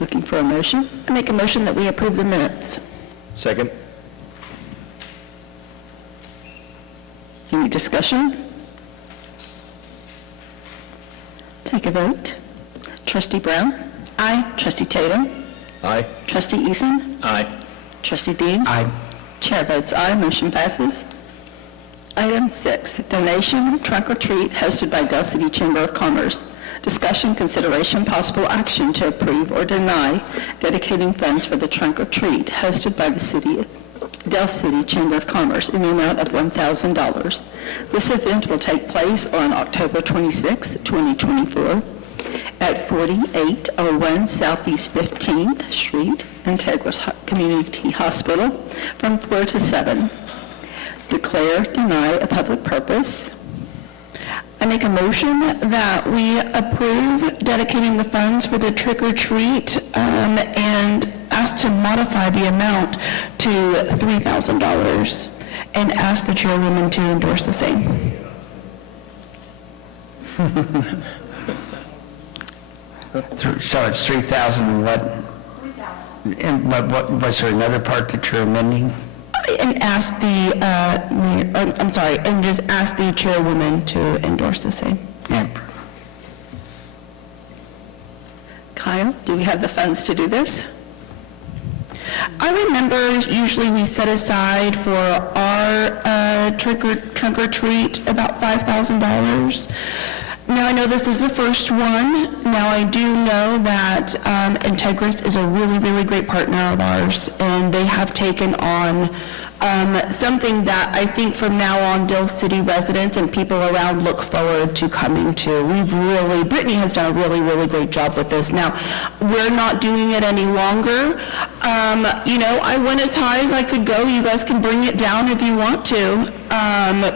Looking for a motion? I make a motion that we approve the minutes. Second. Any discussion? Take a vote. Trustee Brown? Aye. Trustee Tatum? Aye. Trustee Eason? Aye. Trustee Dean? Aye. Chair votes aye, motion passes. Item 6, donation trunk or treat hosted by Dell City Chamber of Commerce. Discussion, consideration, possible action to approve or deny dedicating funds for the trunk or treat hosted by the Dell City Chamber of Commerce in the amount of $1,000. This event will take place on October 26, 2024 at 4801 Southeast 15th Street, Integris Community Hospital, from 4 to 7. Declare, deny a public purpose. I make a motion that we approve dedicating the funds for the trick or treat and ask to modify the amount to $3,000 and ask the chairwoman to endorse the same. So it's 3,000 and what? 3,000. And what, was there another part that you're amending? And ask the, and just ask the chairwoman to endorse the same. Yeah. Kyle, do we have the funds to do this? I remember usually we set aside for our trunk or treat about $5,000. Now, I know this is the first one. Now, I do know that Integris is a really, really great partner of ours, and they have taken on something that I think from now on, Dale City residents and people around look forward to coming to. Brittany has done a really, really great job with this. Now, we're not doing it any longer. I went as high as I could go. You guys can bring it down if you want to.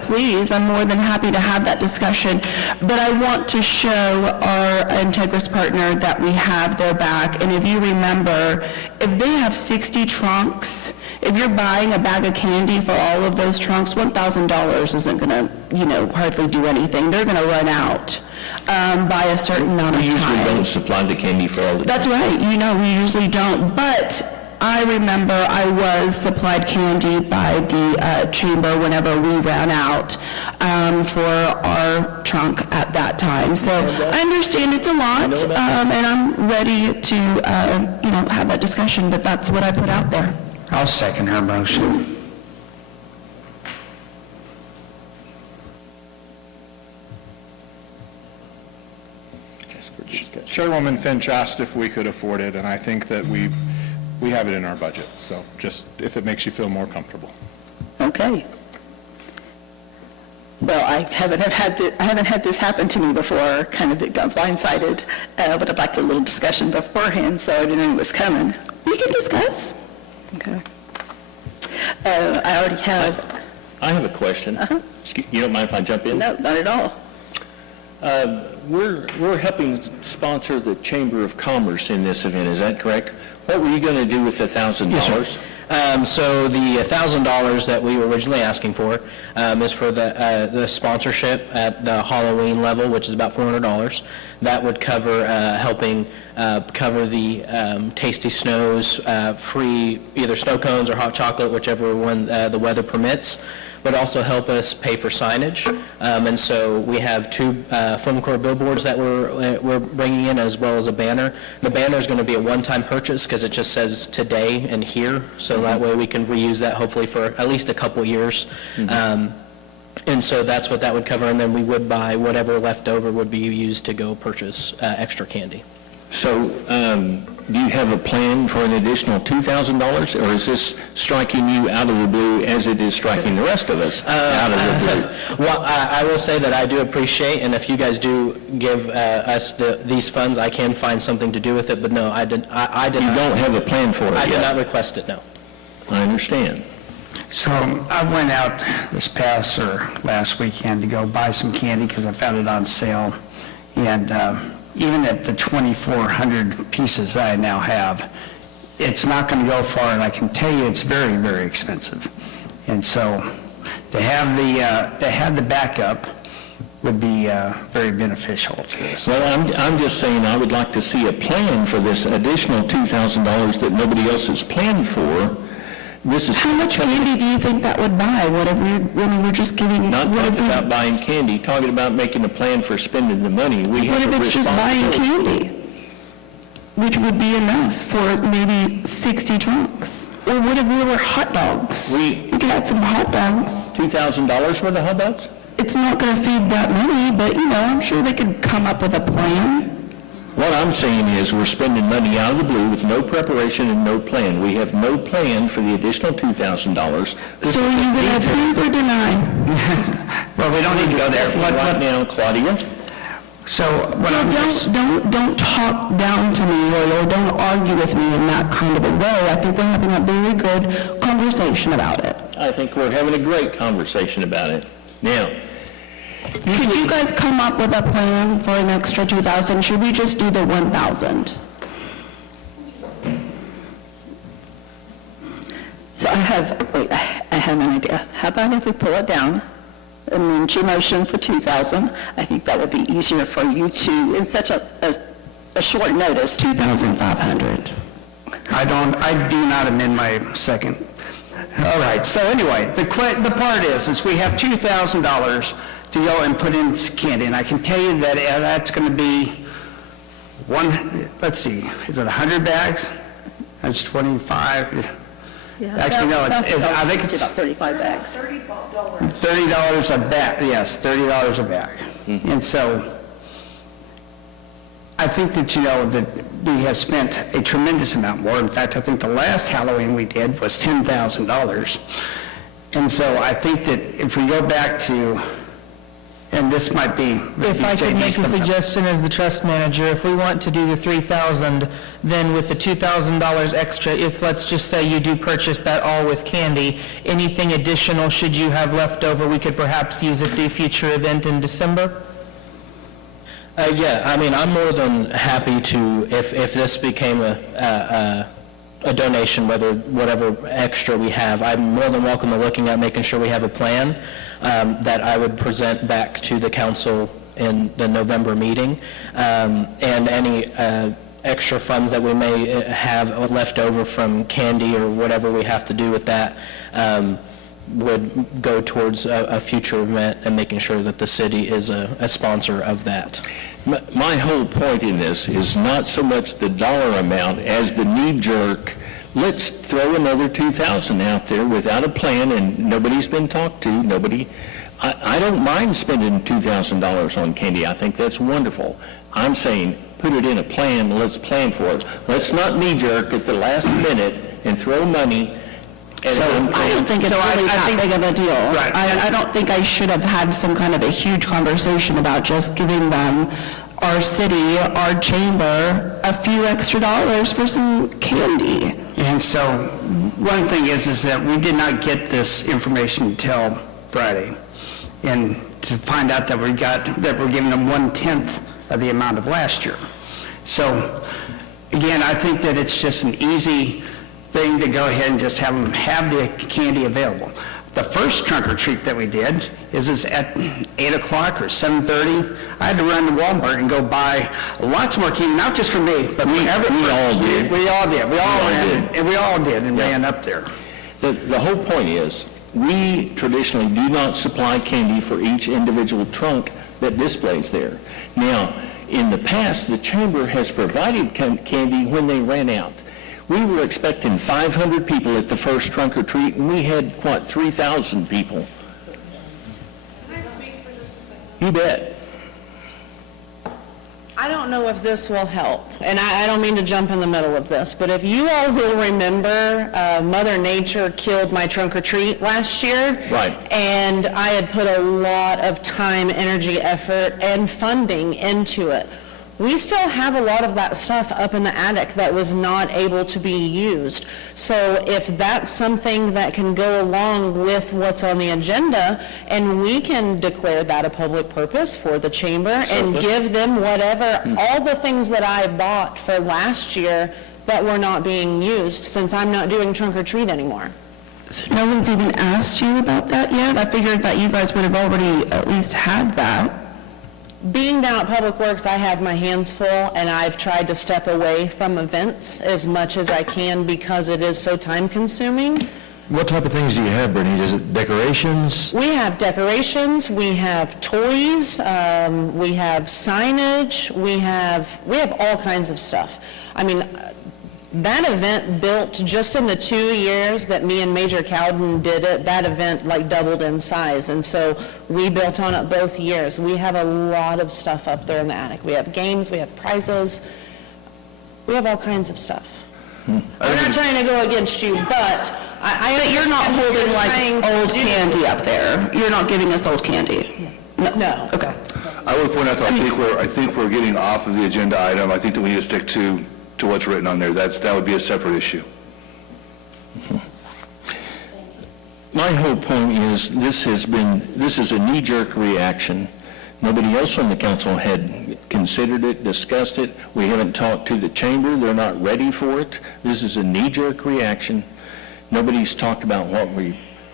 Please, I'm more than happy to have that discussion. But I want to show our Integris partner that we have their back. And if you remember, if they have 60 trunks, if you're buying a bag of candy for all of those trunks, $1,000 isn't going to, hardly do anything. They're going to run out by a certain amount of time. We usually don't supply the candy for all the... That's right. We usually don't. But I remember I was supplied candy by the chamber whenever we ran out for our trunk at that time. So I understand it's a lot, and I'm ready to, have that discussion, but that's what I put out there. I'll second her motion. Chairwoman Finch asked if we could afford it, and I think that we have it in our budget, so just if it makes you feel more comfortable. Okay. Well, I haven't had this happen to me before, kind of got blindsided, but I'd like a little discussion beforehand, so I didn't know it was coming. We can discuss. Okay. I already have... I have a question. You don't mind if I jump in? No, not at all. We're helping sponsor the Chamber of Commerce in this event, is that correct? What were you going to do with the $1,000? Yes, so the $1,000 that we were originally asking for is for the sponsorship at the Halloween level, which is about $400. That would cover helping cover the Tasty Snows, free either snow cones or hot chocolate, whichever one the weather permits, but also help us pay for signage. And so we have 2 foam core billboards that we're bringing in, as well as a banner. The banner is going to be a one-time purchase because it just says today and here, so that way we can reuse that hopefully for at least a couple years. And so that's what that would cover, and then we would buy whatever left over would be used to go purchase extra candy. So do you have a plan for an additional $2,000, or is this striking you out of the blue as it is striking the rest of us out of the blue? Well, I will say that I do appreciate, and if you guys do give us these funds, I can find something to do with it, but no, I did You not. don't have a plan for it I did yet? not request it, no. I understand. So I went out this past or last weekend to go buy some candy because I found it on sale. And even at the 2,400 pieces that I now have, it's not going to go far, and I can tell you it's very, very expensive. And so to have the backup would be very beneficial to this. Well, I'm just saying I would like to see a plan for this additional $2,000 that nobody else has planned for. This is How much candy do you think that would buy? What if we're just giving... not talking about buying candy, talking about making a plan for spending the money. We What have if a it's just buying responsibility. candy? Which would be enough for maybe 60 trunks? Or what if we were hot dogs? We could add some hot dogs. $2,000 worth of hot dogs? It's not going to feed that many, but, I'm sure they could come up with a plan. What I'm saying is we're spending money out of the blue with no preparation and no plan. We have no plan for the additional $2,000. So are you going to approve or deny? Well, we don't need to go there. Right now, Claudia? So what I'm just... Don't talk down to me or don't argue with me in that kind of a way. I think we're having a very good conversation about it. I think we're having a great conversation about it. Now, Could you guys come up with a plan for an extra 2,000? Should we just do the 1,000? So I have an idea. How about if we pull it down, amend your motion for 2,000? I think that would be easier for you to, in such a short notice, 2,500. I do not amend my second. All right, so anyway, the part is we have $2,000 to go and put in candy, and I can tell you that that's going to be let's see, is it 100 bags? That's 25. Actually, no, I think it's about 35 bags. $30 a bag, yes, $30 a bag. And so, I think that, that we have spent a tremendous amount more. In fact, I think the last Halloween we did was $10,000. And so I think that if we go back to, and this might be... If I could make a suggestion as the trust manager, if we want to do the 3,000, then with the $2,000 extra, if, let's just say you do purchase that all with candy, anything additional, should you have left over, we could perhaps use at the future event in December? Yeah, I mean, I'm more than happy to, if this became a donation, whatever extra we have, I'm more than welcome to looking at making sure we have a plan that I would present back to the council in the November meeting, and any extra funds that we may have left over from candy or whatever we have to do with that would go towards a future event and making sure that the city is a sponsor of that. My whole point in this is not so much the dollar amount as the knee-jerk, let's throw another 2,000 out there without a plan, and nobody's been talked to, I don't mind spending $2,000 on candy. I think that's wonderful. I'm saying, put it in a plan, let's plan for it. Let's not knee-jerk at the last minute and throw money. So I don't think it's really that big of a deal. Right. I don't think I should have had some kind of a huge conversation about just giving them, our city, our chamber, a few extra dollars for some candy. And so, one thing is that we did not get this information until Friday, and to find out that we're giving them 1/10 of the amount of last year. So, again, I think that it's just an easy thing to go ahead and just have them have the candy available. The first trunk or treat that we did is at 8 o'clock or 7:30. I had to run to Walmart and go buy lots more candy, not just for me, but we all did. We all did and ran up there. The whole point is, we traditionally do not supply candy for each individual trunk that displays there. Now, in the past, the chamber has provided candy when they ran out. We were expecting 500 people at the first trunk or treat, and we had, 3,000 people. Can I speak for just a second? You bet. I don't know if this will help, and I don't mean to jump in the middle of this, but if you all will remember, Mother Nature killed my trunk or treat last year. Right. And I had put a lot of time, energy, effort, and funding into it. We still have a lot of that stuff up in the attic that was not able to be used. So if that's something that can go along with what's on the agenda, and we can declare that a public purpose for the chamber and give them whatever, all the things that I bought for last year that were not being used, since I'm not doing trunk or treat anymore. So no one's even asked you about that yet? I figured that you guys would have already at least had that. Being down at Public Works, I have my hands full, and I've tried to step away from events as much as I can because it is so time-consuming. What type of things do you have, Brittany? Is it decorations? We have decorations, we have toys, we have signage, we have all kinds of stuff. I mean, that event built, just in the 2 years that me and Major Cowden did it, that event like doubled in size, and so we built on it both years. We have a lot of stuff up there in the attic. We have games, we have prizes, we have all kinds of stuff. We're not trying to go against you, but But you're not holding like old candy up there. You're not giving us old candy. No. Okay. I would point out, that I think we're getting off of the agenda item. I think that we need to stick to what's written on there. That would be a separate issue. My whole point is, this is a knee-jerk reaction. Nobody else on the council had considered it, discussed it. We haven't talked to the chamber. They're not ready for it. This is a knee-jerk reaction. Nobody's talked about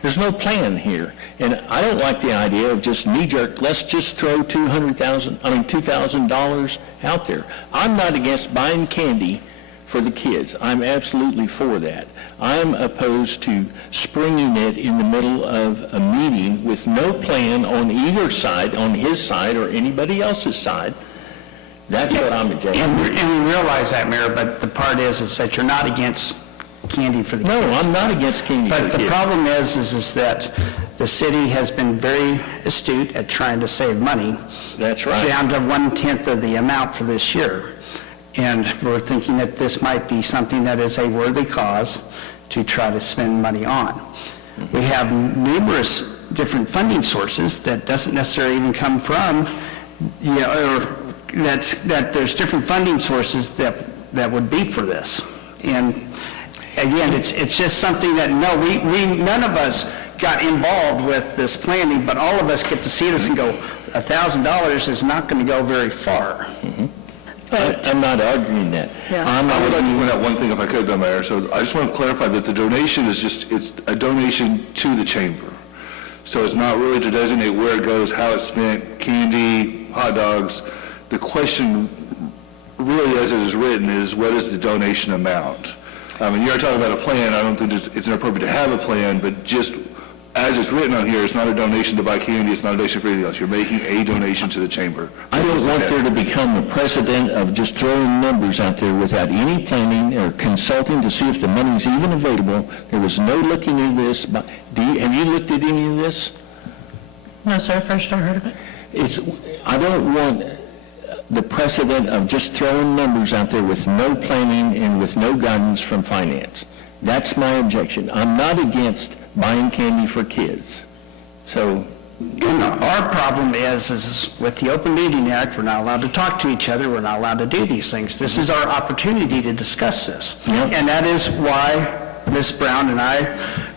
there's no plan here. And I don't like the idea of just knee-jerk, let's just throw $2,000 out there. I'm not against buying candy for the kids. I'm absolutely for that. I'm opposed to springing it in the middle of a meeting with no plan on either side, on his side or anybody else's side. That's what I'm objecting. And we realize that, Mayor, but the part is that you're not against candy for the kids. No, I'm not against candy for the But the kids. problem is that the city has been very astute at trying to save money. That's right. Down to 1/10 of the amount for this year. And we're thinking that this might be something that is a worthy cause to try to spend money on. We have numerous different funding sources that doesn't necessarily even come from, or that there's different funding sources that would be for this. And again, it's just something that, none of us got involved with this planning, but all of us get to see this and go, $1,000 is not going to go very far. I'm not arguing that. I would like to point out one thing if I could though, Mayor. So I just want to clarify that the donation is it's a donation to the chamber. So it's not really to designate where it goes, how it's spent, candy, hot dogs. The question really, as it is written, is what is the donation amount? I mean, you're talking about a plan. I don't think it's inappropriate to have a plan, but just as it's written on here, it's not a donation to buy candy, it's not a donation for anything else. You're making a donation to the chamber. I don't want there to become a precedent of just throwing numbers out there without any planning or consulting to see if the money's even available. There was no looking into this. Have you looked at any of this? No, sir, first I heard of it. I don't want the precedent of just throwing numbers out there with no planning and with no guidance from finance. That's my objection. I'm not against buying candy for kids. So, our problem is with the Open Meeting Act, we're not allowed to talk to each other, we're not allowed to do these things. This is our opportunity to discuss this. Yep. And that is why Ms. Brown and I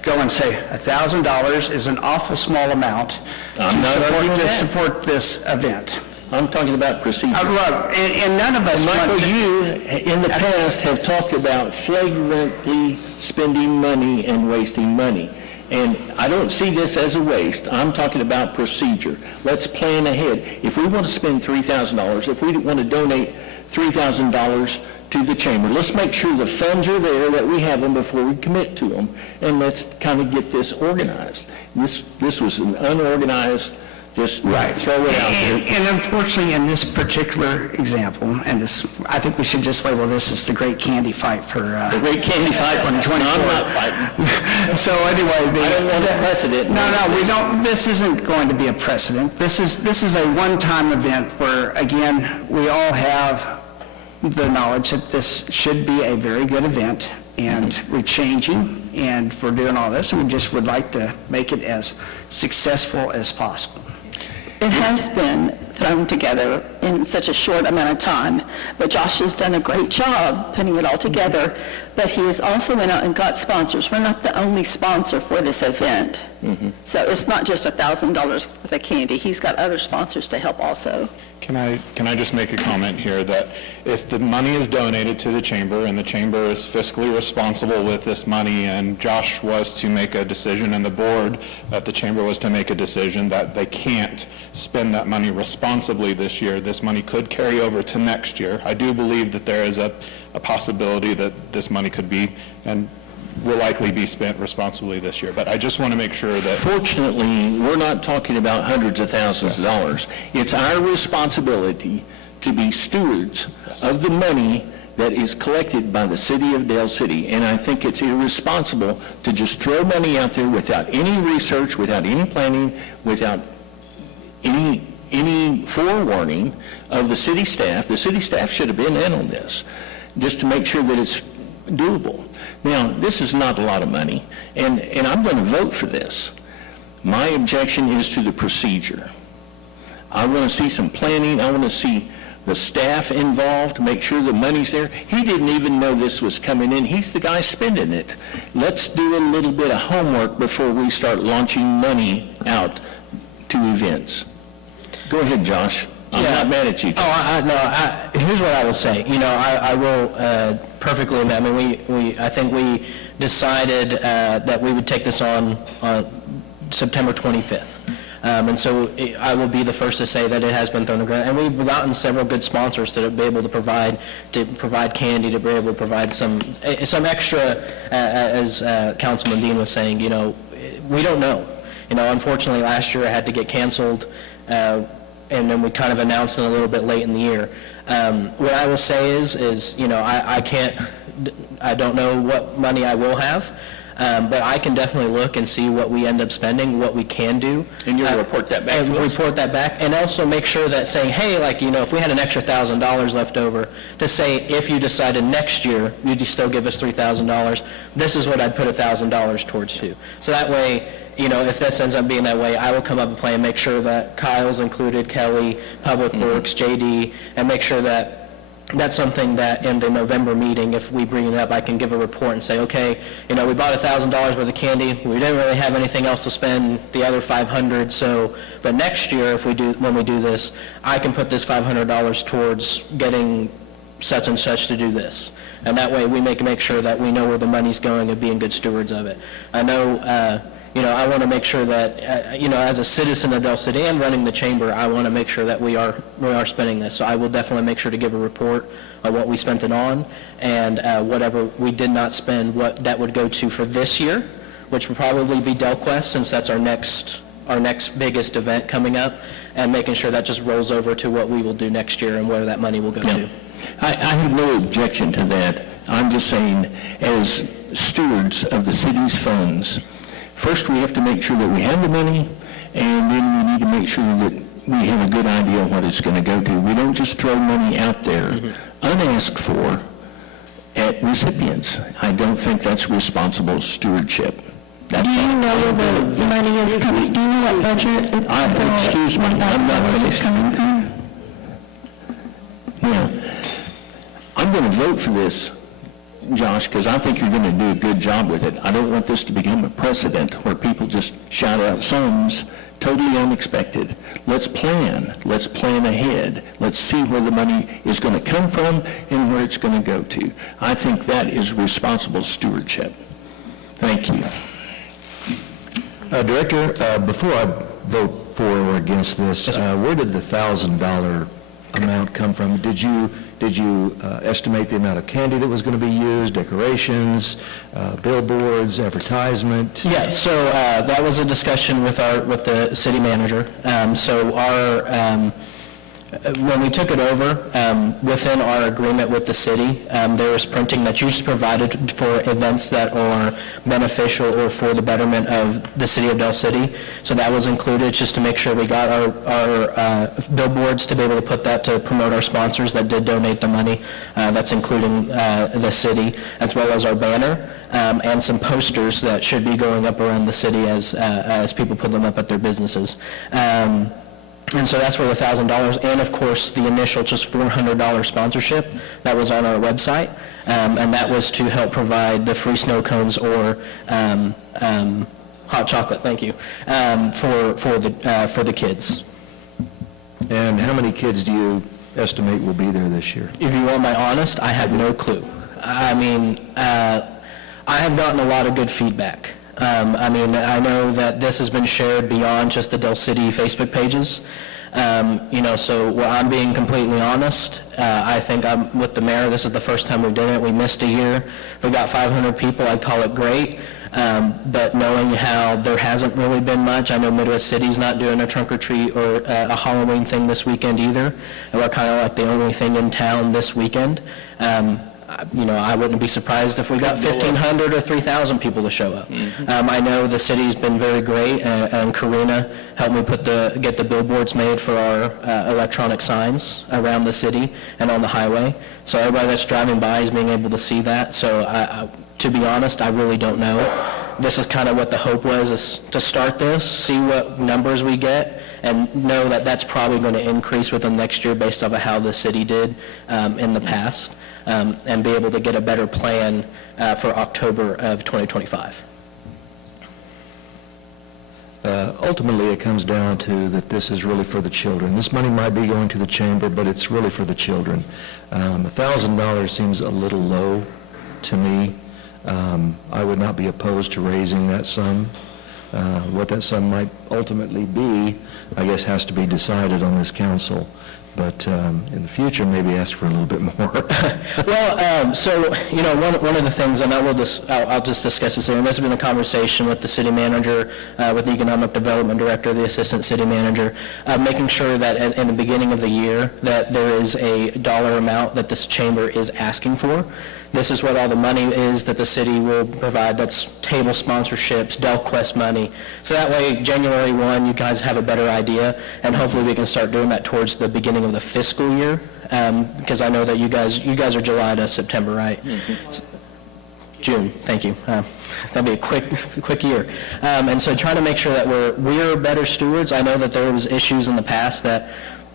go and say $1,000 is an awful small amount to support this event. I'm talking about procedure. And none of us Michael, you, in the past, have talked about flagrantly spending money and wasting money. And I don't see this as a waste. I'm talking about procedure. Let's plan ahead. If we want to spend $3,000, if we want to donate $3,000 to the chamber, let's make sure the funds are there, that we have them before we commit to them, and let's kind of get this organized. This was an unorganized, just throw it out there. And unfortunately, in this particular example, and this, I think we should just label this as the great candy fight for... the great candy fight. 2024. No, I'm not fighting. So anyway... I don't want a precedent. No, we don't, this isn't going to be a precedent. This is a one-time event where, again, we all have the knowledge that this should be a very good event, and we're changing, and we're doing all this, and we just would like to make it as successful as possible. It has been thrown together in such a short amount of time, but Josh has done a great job putting it all together, but he has also went out and got sponsors. We're not the only sponsor for this event. So it's not just $1,000 with the candy. He's got other sponsors to help also. Can I just make a comment here that if the money is donated to the chamber and the chamber is fiscally responsible with this money, and Josh was to make a decision and the board that the chamber was to make a decision that they can't spend that money responsibly this year, this money could carry over to next year. I do believe that there is a possibility that this money could be and will likely be spent responsibly this year. But I just want to make sure that... Fortunately, we're not talking about hundreds of thousands of dollars. It's our responsibility to be stewards of the money that is collected by the city of Dale City. And I think it's irresponsible to just throw money out there without any research, without any planning, without any forewarning of the city staff. The city staff should have been in on this, just to make sure that it's doable. Now, this is not a lot of money, and I'm going to vote for this. My objection is to the procedure. I want to see some planning. I want to see the staff involved, make sure the money's there. He didn't even know this was coming in. He's the guy spending it. Let's do a little bit of homework before we start launching money out to events. Go ahead, Josh. I'm Yeah. not mad at you, Josh. Here's what I will say. I will perfectly admit, I mean, I think we decided that we would take this on September 25th. And so I will be the first to say that it has been thrown to ground. And we've gotten several good sponsors to be able to provide candy, to be able to provide some extra, as Councilman Dean was saying, we don't know. Unfortunately, last year it had to get canceled, and then we kind of announced it a little bit late in the year. What I will say is I don't know what money I will have, but I can definitely look and see what we end up spending, what we can do. And you'll report that back to us? And report that back, and also make sure that saying, hey, if we had an extra $1,000 left over, to say, if you decided next year, you'd still give us $3,000, this is what I'd put $1,000 towards too. So that way, if this ends up being that way, I will come up with a plan, make sure that Kyle's included, Kelly, Public Works, JD, and make sure that that's something that in the November meeting, if we bring it up, I can give a report and say, okay, we bought $1,000 worth of candy, we didn't really have anything else to spend the other $500, so, but next year, when we do this, I can put this $500 towards getting such and such to do this. And that way, we make sure that we know where the money's going and being good stewards of it. I know, I want to make sure that, as a citizen of Del City and running the chamber, I want to make sure that we are spending this. So I will definitely make sure to give a report on what we spent it on, and whatever we did not spend, what that would go to for this year, which would probably be DelQuest, since that's our next biggest event coming up, and making sure that just rolls over to what we will do next year and where that money will go to. I have no objection to that. I'm just saying, as stewards of the city's funds, first we have to make sure that we have the money, and then we need to make sure that we have a good idea of what it's going to go to. We don't just throw money out there unasked for at recipients. I don't think that's responsible stewardship. Do you know where the money is coming? Do you know what budget? Excuse me, I'm not finished. Now, I'm going to vote for this, Josh, because I think you're going to do a good job with it. I don't want this to become a precedent where people just shout out sums totally unexpected. Let's plan ahead. Let's see where the money is going to come from and where it's going to go to. I think that is responsible stewardship. Thank you. Director, before I vote for or against this, where did the $1,000 amount come from? Did you estimate the amount of candy that was going to be used, decorations, billboards, advertisement? Yeah, so that was a discussion with the city manager. When we took it over, within our agreement with the city, there was printing that's usually provided for events that are beneficial or for the betterment of the city of Del City. So that was included just to make sure we got our billboards to be able to put that to promote our sponsors that did donate the money. That's including the city, as well as our banner. And some posters that should be going up around the city as people put them up at their businesses. And so that's where the $1,000, and of course, the initial just $400 sponsorship that was on our website, and that was to help provide the free snow cones or hot chocolate, thank you, for the kids. And how many kids do you estimate will be there this year? If you want my honest, I have no clue. I mean, I have gotten a lot of good feedback. I know that this has been shared beyond just the Del City Facebook pages. So I'm being completely honest. I think I'm with the mayor. This is the first time we did it. We missed a year. We got 500 people. I'd call it great. But knowing how there hasn't really been much, I know Midwest City's not doing a trunk or treat or a Halloween thing this weekend either. And we're kind of like the only thing in town this weekend. I wouldn't be surprised if we got 1,500 or 3,000 people to show up. I know the city's been very great, and Karina helped me get the billboards made for our electronic signs around the city and on the highway. So everybody that's driving by is being able to see that. So to be honest, I really don't know. This is kind of what the hope was, is to start this, see what numbers we get, and know that that's probably going to increase within next year based off of how the city did in the past. And be able to get a better plan for October of 2025. ultimately, it comes down to that this is really for the children. This money might be going to the chamber, but it's really for the children. $1,000 seems a little low to me. I would not be opposed to raising that sum. What that sum might ultimately be, I guess, has to be decided on this council. But in the future, maybe ask for a little bit more. Well, so, one of the things, and I'll just discuss this here, and this has been a conversation with the city manager, with the economic development director, the assistant city manager, making sure that in the beginning of the year, that there is a dollar amount that this chamber is asking for. This is what all the money is that the city will provide. That's table sponsorships, DelQuest money. So that way, January 1, you guys have a better idea, and hopefully we can start doing that towards the beginning of the fiscal year, because I know that you guys are July to September, right? June, thank you. That'll be a quick year. And so trying to make sure that we're better stewards. I know that there was issues in the past that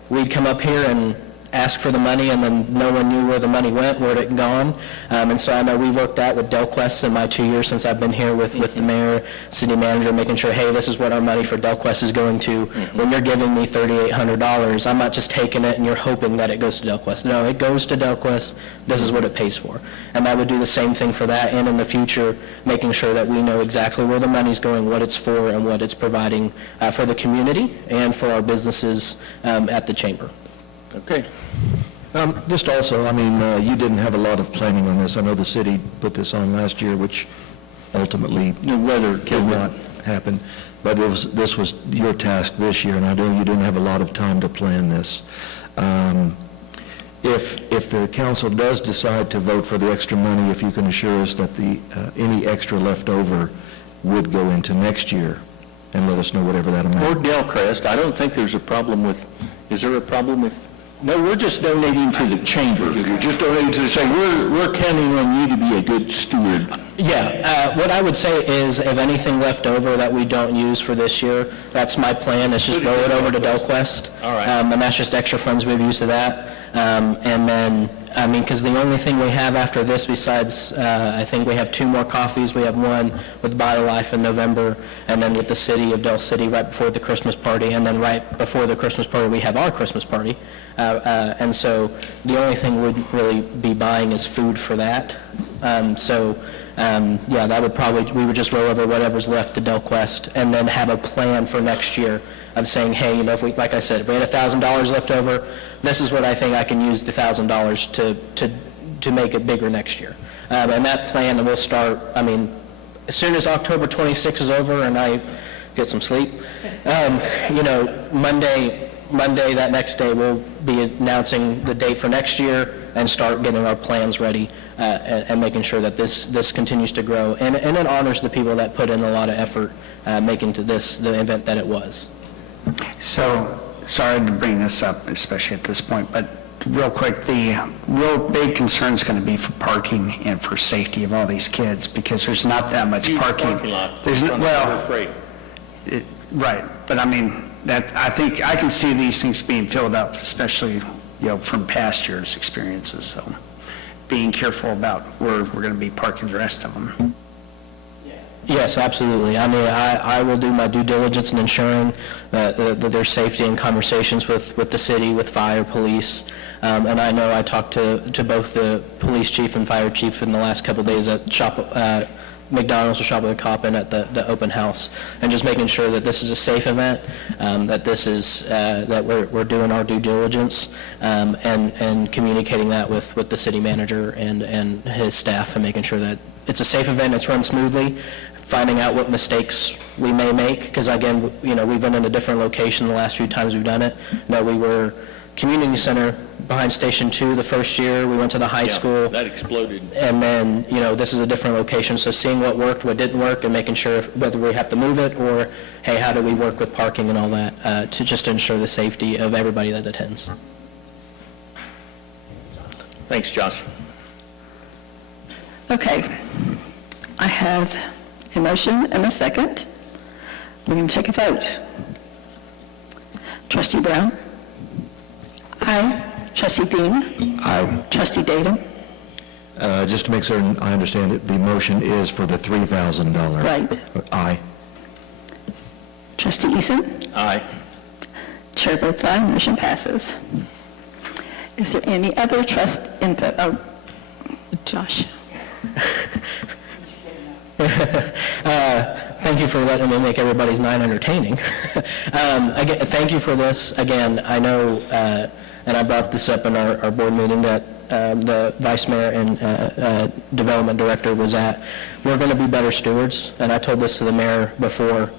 we'd come up here and ask for the money, and then no one knew where the money went, where it had gone. And so I know we worked that with DelQuest in my 2 years since I've been here with the mayor, city manager, making sure, hey, this is what our money for DelQuest is going to. When you're giving me $3,800, I'm not just taking it and you're hoping that it goes to DelQuest. No, it goes to DelQuest. This is what it pays for. And I would do the same thing for that, and in the future, making sure that we know exactly where the money's going, what it's for, and what it's providing for the community and for our businesses at the chamber. Okay. Just also, you didn't have a lot of planning on this. I know the city put this on last year, which ultimately did not happen. But this was your task this year, and I know you didn't have a lot of time to plan this. If the council does decide to vote for the extra money, if you can assure us that any extra left over would go into next year, and let us know whatever that amount. Or DelCrest, I don't think there's a problem with, is there a problem with? No, we're just donating to the chamber. You're just donating to the chamber. We're counting on you to be a good steward. Yeah, what I would say is if anything left over that we don't use for this year, that's my plan, is just roll it over to DelQuest. All right. And that's just extra funds we've used to that. And then, because the only thing we have after this besides, I think we have 2 more coffees. We have one with BioLife in November, and then with the city of Del City right before the Christmas party, and then right before the Christmas party, we have our Christmas party. And so the only thing we'd really be buying is food for that. That would probably, we would just roll over whatever's left to DelQuest, and then have a plan for next year of saying, hey, if we, like I said, if we had $1,000 left over, this is what I think I can use the $1,000 to make it bigger next year. And that plan will start, as soon as October 26th is over and I get some sleep, Monday, that next day, we'll be announcing the date for next year and start getting our plans ready and making sure that this continues to grow. And it honors the people that put in a lot of effort making to this the event that it was. So, sorry to bring this up, especially at this point, but real quick, the real big concern is going to be for parking and for safety of all these kids, because there's not that much parking. Parking lot. There's no, well, Freight. right, but that, I think, I can see these things being filled up, especially, from past years' experiences, so being careful about where we're going to be parking the rest of them. Yes, absolutely. I will do my due diligence in ensuring that there's safety and conversations with the city, with fire, police. And I know I talked to both the police chief and fire chief in the last couple of days at McDonald's or Shop with a Cop and at the open house, and just making sure that this is a safe event, that this is, that we're doing our due diligence, and communicating that with the city manager and his staff, and making sure that it's a safe event, it's run smoothly, finding out what mistakes we may make, because again, we've been in a different location the last few times we've done it. We were community center behind Station 2 the first year. We went to the high school. That exploded. And then, this is a different location, so seeing what worked, what didn't work, and making sure whether we have to move it, or, hey, how do we work with parking and all that, to just ensure the safety of everybody that attends. Thanks, Josh. Okay. I have a motion and a second. We're going to take a vote. Trustee Brown? Aye. Trustee Dean? Aye. Trustee Datum? Just to make certain I understand it, the motion is for the $3,000. Right. Aye. Trustee Eason? Aye. Chair votes aye, motion passes. Is there any other trust input? Oh, Josh. Thank you for letting me make everybody's night entertaining. Again, thank you for this. Again, I know, and I brought this up in our board meeting that the vice mayor and development director was at. We're going to be better stewards, and I told this to the mayor before,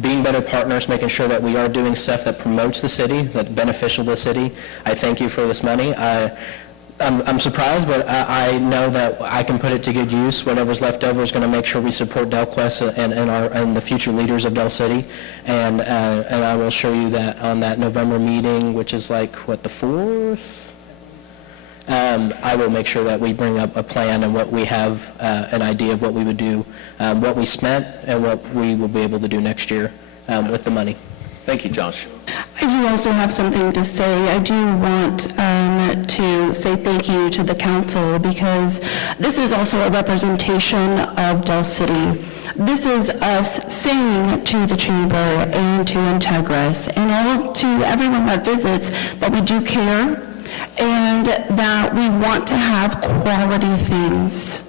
being better partners, making sure that we are doing stuff that promotes the city, that's beneficial to the city. I thank you for this money. I'm surprised, but I know that I can put it to good use. Whatever's left over is going to make sure we support DelQuest and the future leaders of Del City. And I will show you that on that November meeting, which is like, what, the 4th? I will make sure that we bring up a plan and what we have, an idea of what we would do, what we spent, and what we will be able to do next year with the money. Thank you, Josh. I do also have something to say. I do want to say thank you to the council because this is also a representation of Del City. This is us saying to the chamber and to Integris and to everyone that visits that we do care and that we want to have quality things.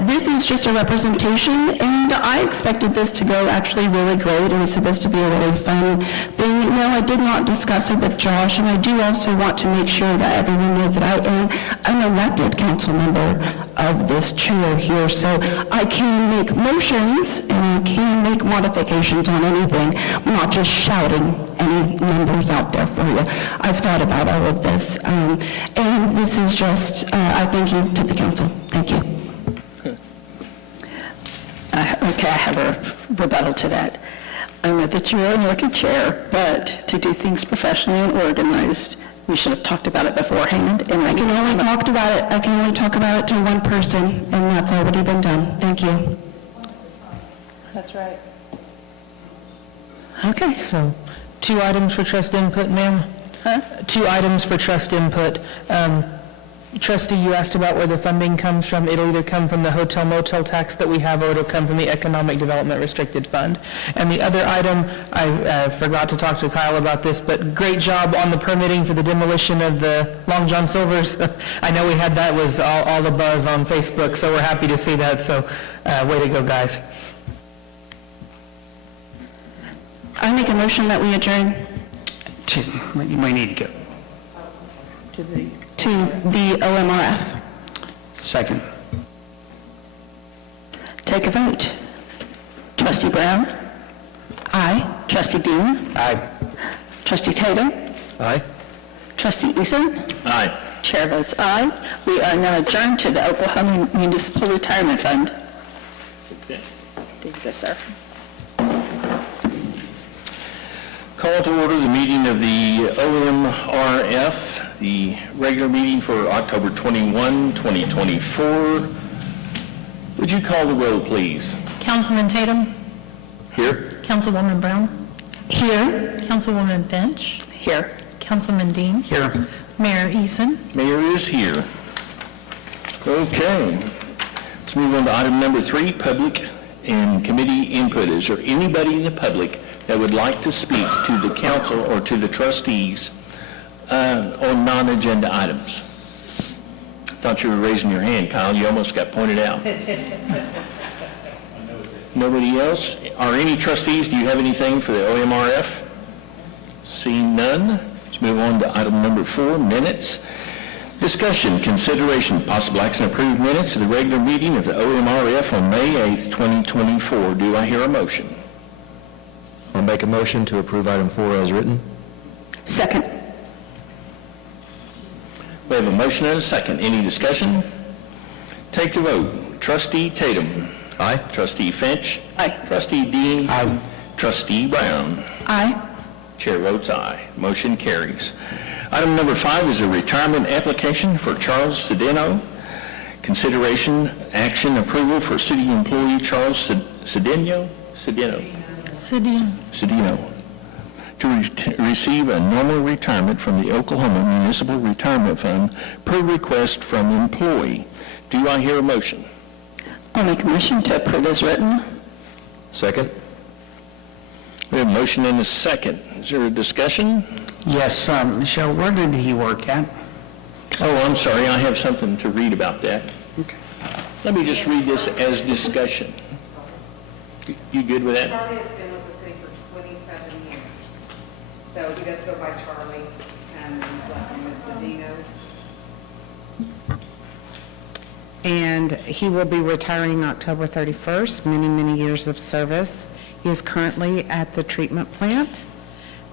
This is just a representation, and I expected this to go actually really great. It was supposed to be a really fun thing. No, I did not discuss it with Josh, and I do also want to make sure that everyone knows that I am an elected council member of this chair here, so I can make motions and I can make modifications on anything. I'm not just shouting any numbers out there for you. I've thought about all of this, and this is just, I thank you to the council. Thank you. Okay, I have a rebuttal to that. I know that you are an elected chair, but to do things professionally and organized, we should have talked about it beforehand. And I can only talk about it to one person, and that's already been done. Thank you. That's right. Okay, so 2 items for trust input, ma'am? Huh? 2 items for trust input. Trustee, you asked about where the funding comes from. It'll either come from the hotel motel tax that we have, or it'll come from the Economic Development Restricted Fund. And the other item, I forgot to talk to Kyle about this, but great job on the permitting for the demolition of the Long John Silver's. I know we had that, was all the buzz on Facebook, so we're happy to see that, so way to go, guys. I make a motion that we adjourn We need to go. to the OMRF. Second. Take a vote. Trustee Brown? Aye. Trustee Dean? Aye. Trustee Tatum? Aye. Trustee Eason? Aye. Chair votes aye. We are now adjourned to the Oklahoma Municipal Retirement Fund. There you go, sir. Call to order the meeting of the OMRF, the regular meeting for October 21, 2024. Would you call the roll, please? Councilman Tatum? Here. Councilwoman Brown? Here. Councilwoman Finch? Here. Councilman Dean? Here. Mayor Eason? Mayor is here. Okay. Let's move on to item number 3, public and committee input. Is there anybody in the public that would like to speak to the council or to the trustees on non-agenda items? I thought you were raising your hand, Kyle. You almost got pointed out. Nobody else? Are any trustees, do you have anything for the OMRF? Seeing none, let's move on to item number 4, minutes. Discussion, consideration, possible action, approved minutes of the regular meeting of the OMRF on May 8th, 2024. Do I hear a motion? I'll make a motion to approve item 4 as written. Second. We have a motion and a second. Any discussion? Take the vote. Trustee Tatum. Aye. Trustee Finch. Aye. Trustee Dean. Aye. Trustee Brown. Aye. Chair votes aye. Motion carries. Item number 5 is a retirement application for Charles Cedeno. Consideration, action, approval for city employee Charles Cedeno to receive a normal retirement from the Oklahoma Municipal Retirement Fund per request from employee. Do I hear a motion? I'll make a motion to approve as written. Second. We have a motion and a second. Is there a discussion? Yes, Michelle, where did he work at? Oh, I'm sorry, I have something to read about that. Let me just read this as discussion. You good with that? Charlie has been with the city for 27 years. So he does go by Charlie, and his last name is Sedino. And he will be retiring October 31st, many, many years of service. He is currently at the treatment plant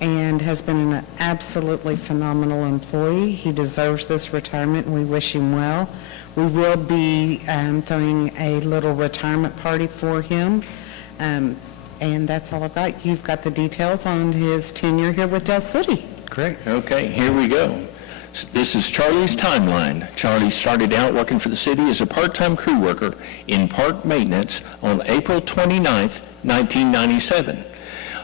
and has been an absolutely phenomenal employee. He deserves this retirement, and we wish him well. We will be throwing a little retirement party for him, and that's all I've got. You've got the details on his tenure here with Del City. Great. Okay, here we go. This is Charlie's timeline. Charlie started out working for the city as a part-time crew worker in park maintenance on April 29th, 1997.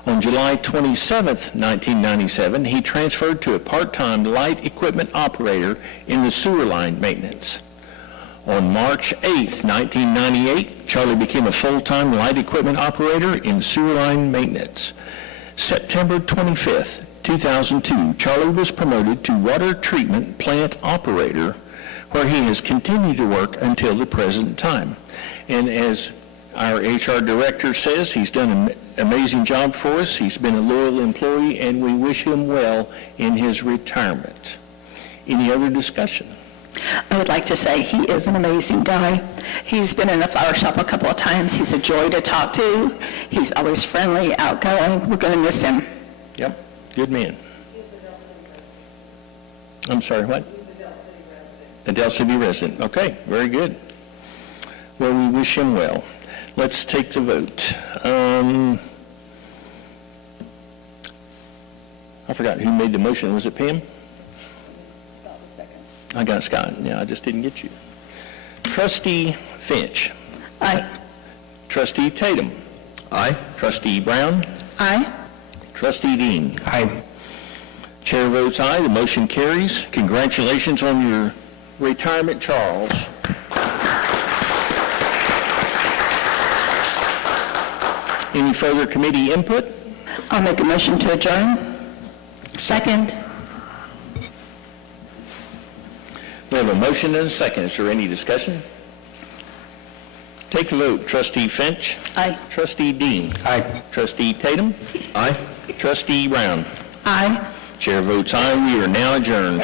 On July 27th, 1997, he transferred to a part-time light equipment operator in the sewer line maintenance. On March 8th, 1998, Charlie became a full-time light equipment operator in sewer line maintenance. September 25th, 2002, Charlie was promoted to water treatment plant operator, where he has continued to work until the present time. And as our HR director says, he's done an amazing job for us. He's been a loyal employee, and we wish him well in his retirement. Any other discussion? I would like to say he is an amazing guy. He's been in the flower shop a couple of times. He's a joy to talk to. He's always friendly, outgoing. We're going to miss him. Yep, good man. I'm sorry, what? A Del City resident. Okay, very good. Well, we wish him well. Let's take the vote. I forgot who made the motion. Was it Pam? Scott was second. I got Scott. Yeah, I just didn't get you. Trustee Finch. Aye. Trustee Tatum. Aye. Trustee Brown. Aye. Trustee Dean. Aye. Chair votes aye. The motion carries. Congratulations on your retirement, Charles. Any further committee input? I'll make a motion to adjourn. Second. We have a motion and a second. Is there any discussion? Take the vote. Trustee Finch. Aye. Trustee Dean. Aye. Trustee Tatum. Aye. Trustee Brown. Aye. Chair votes aye. We are now adjourned.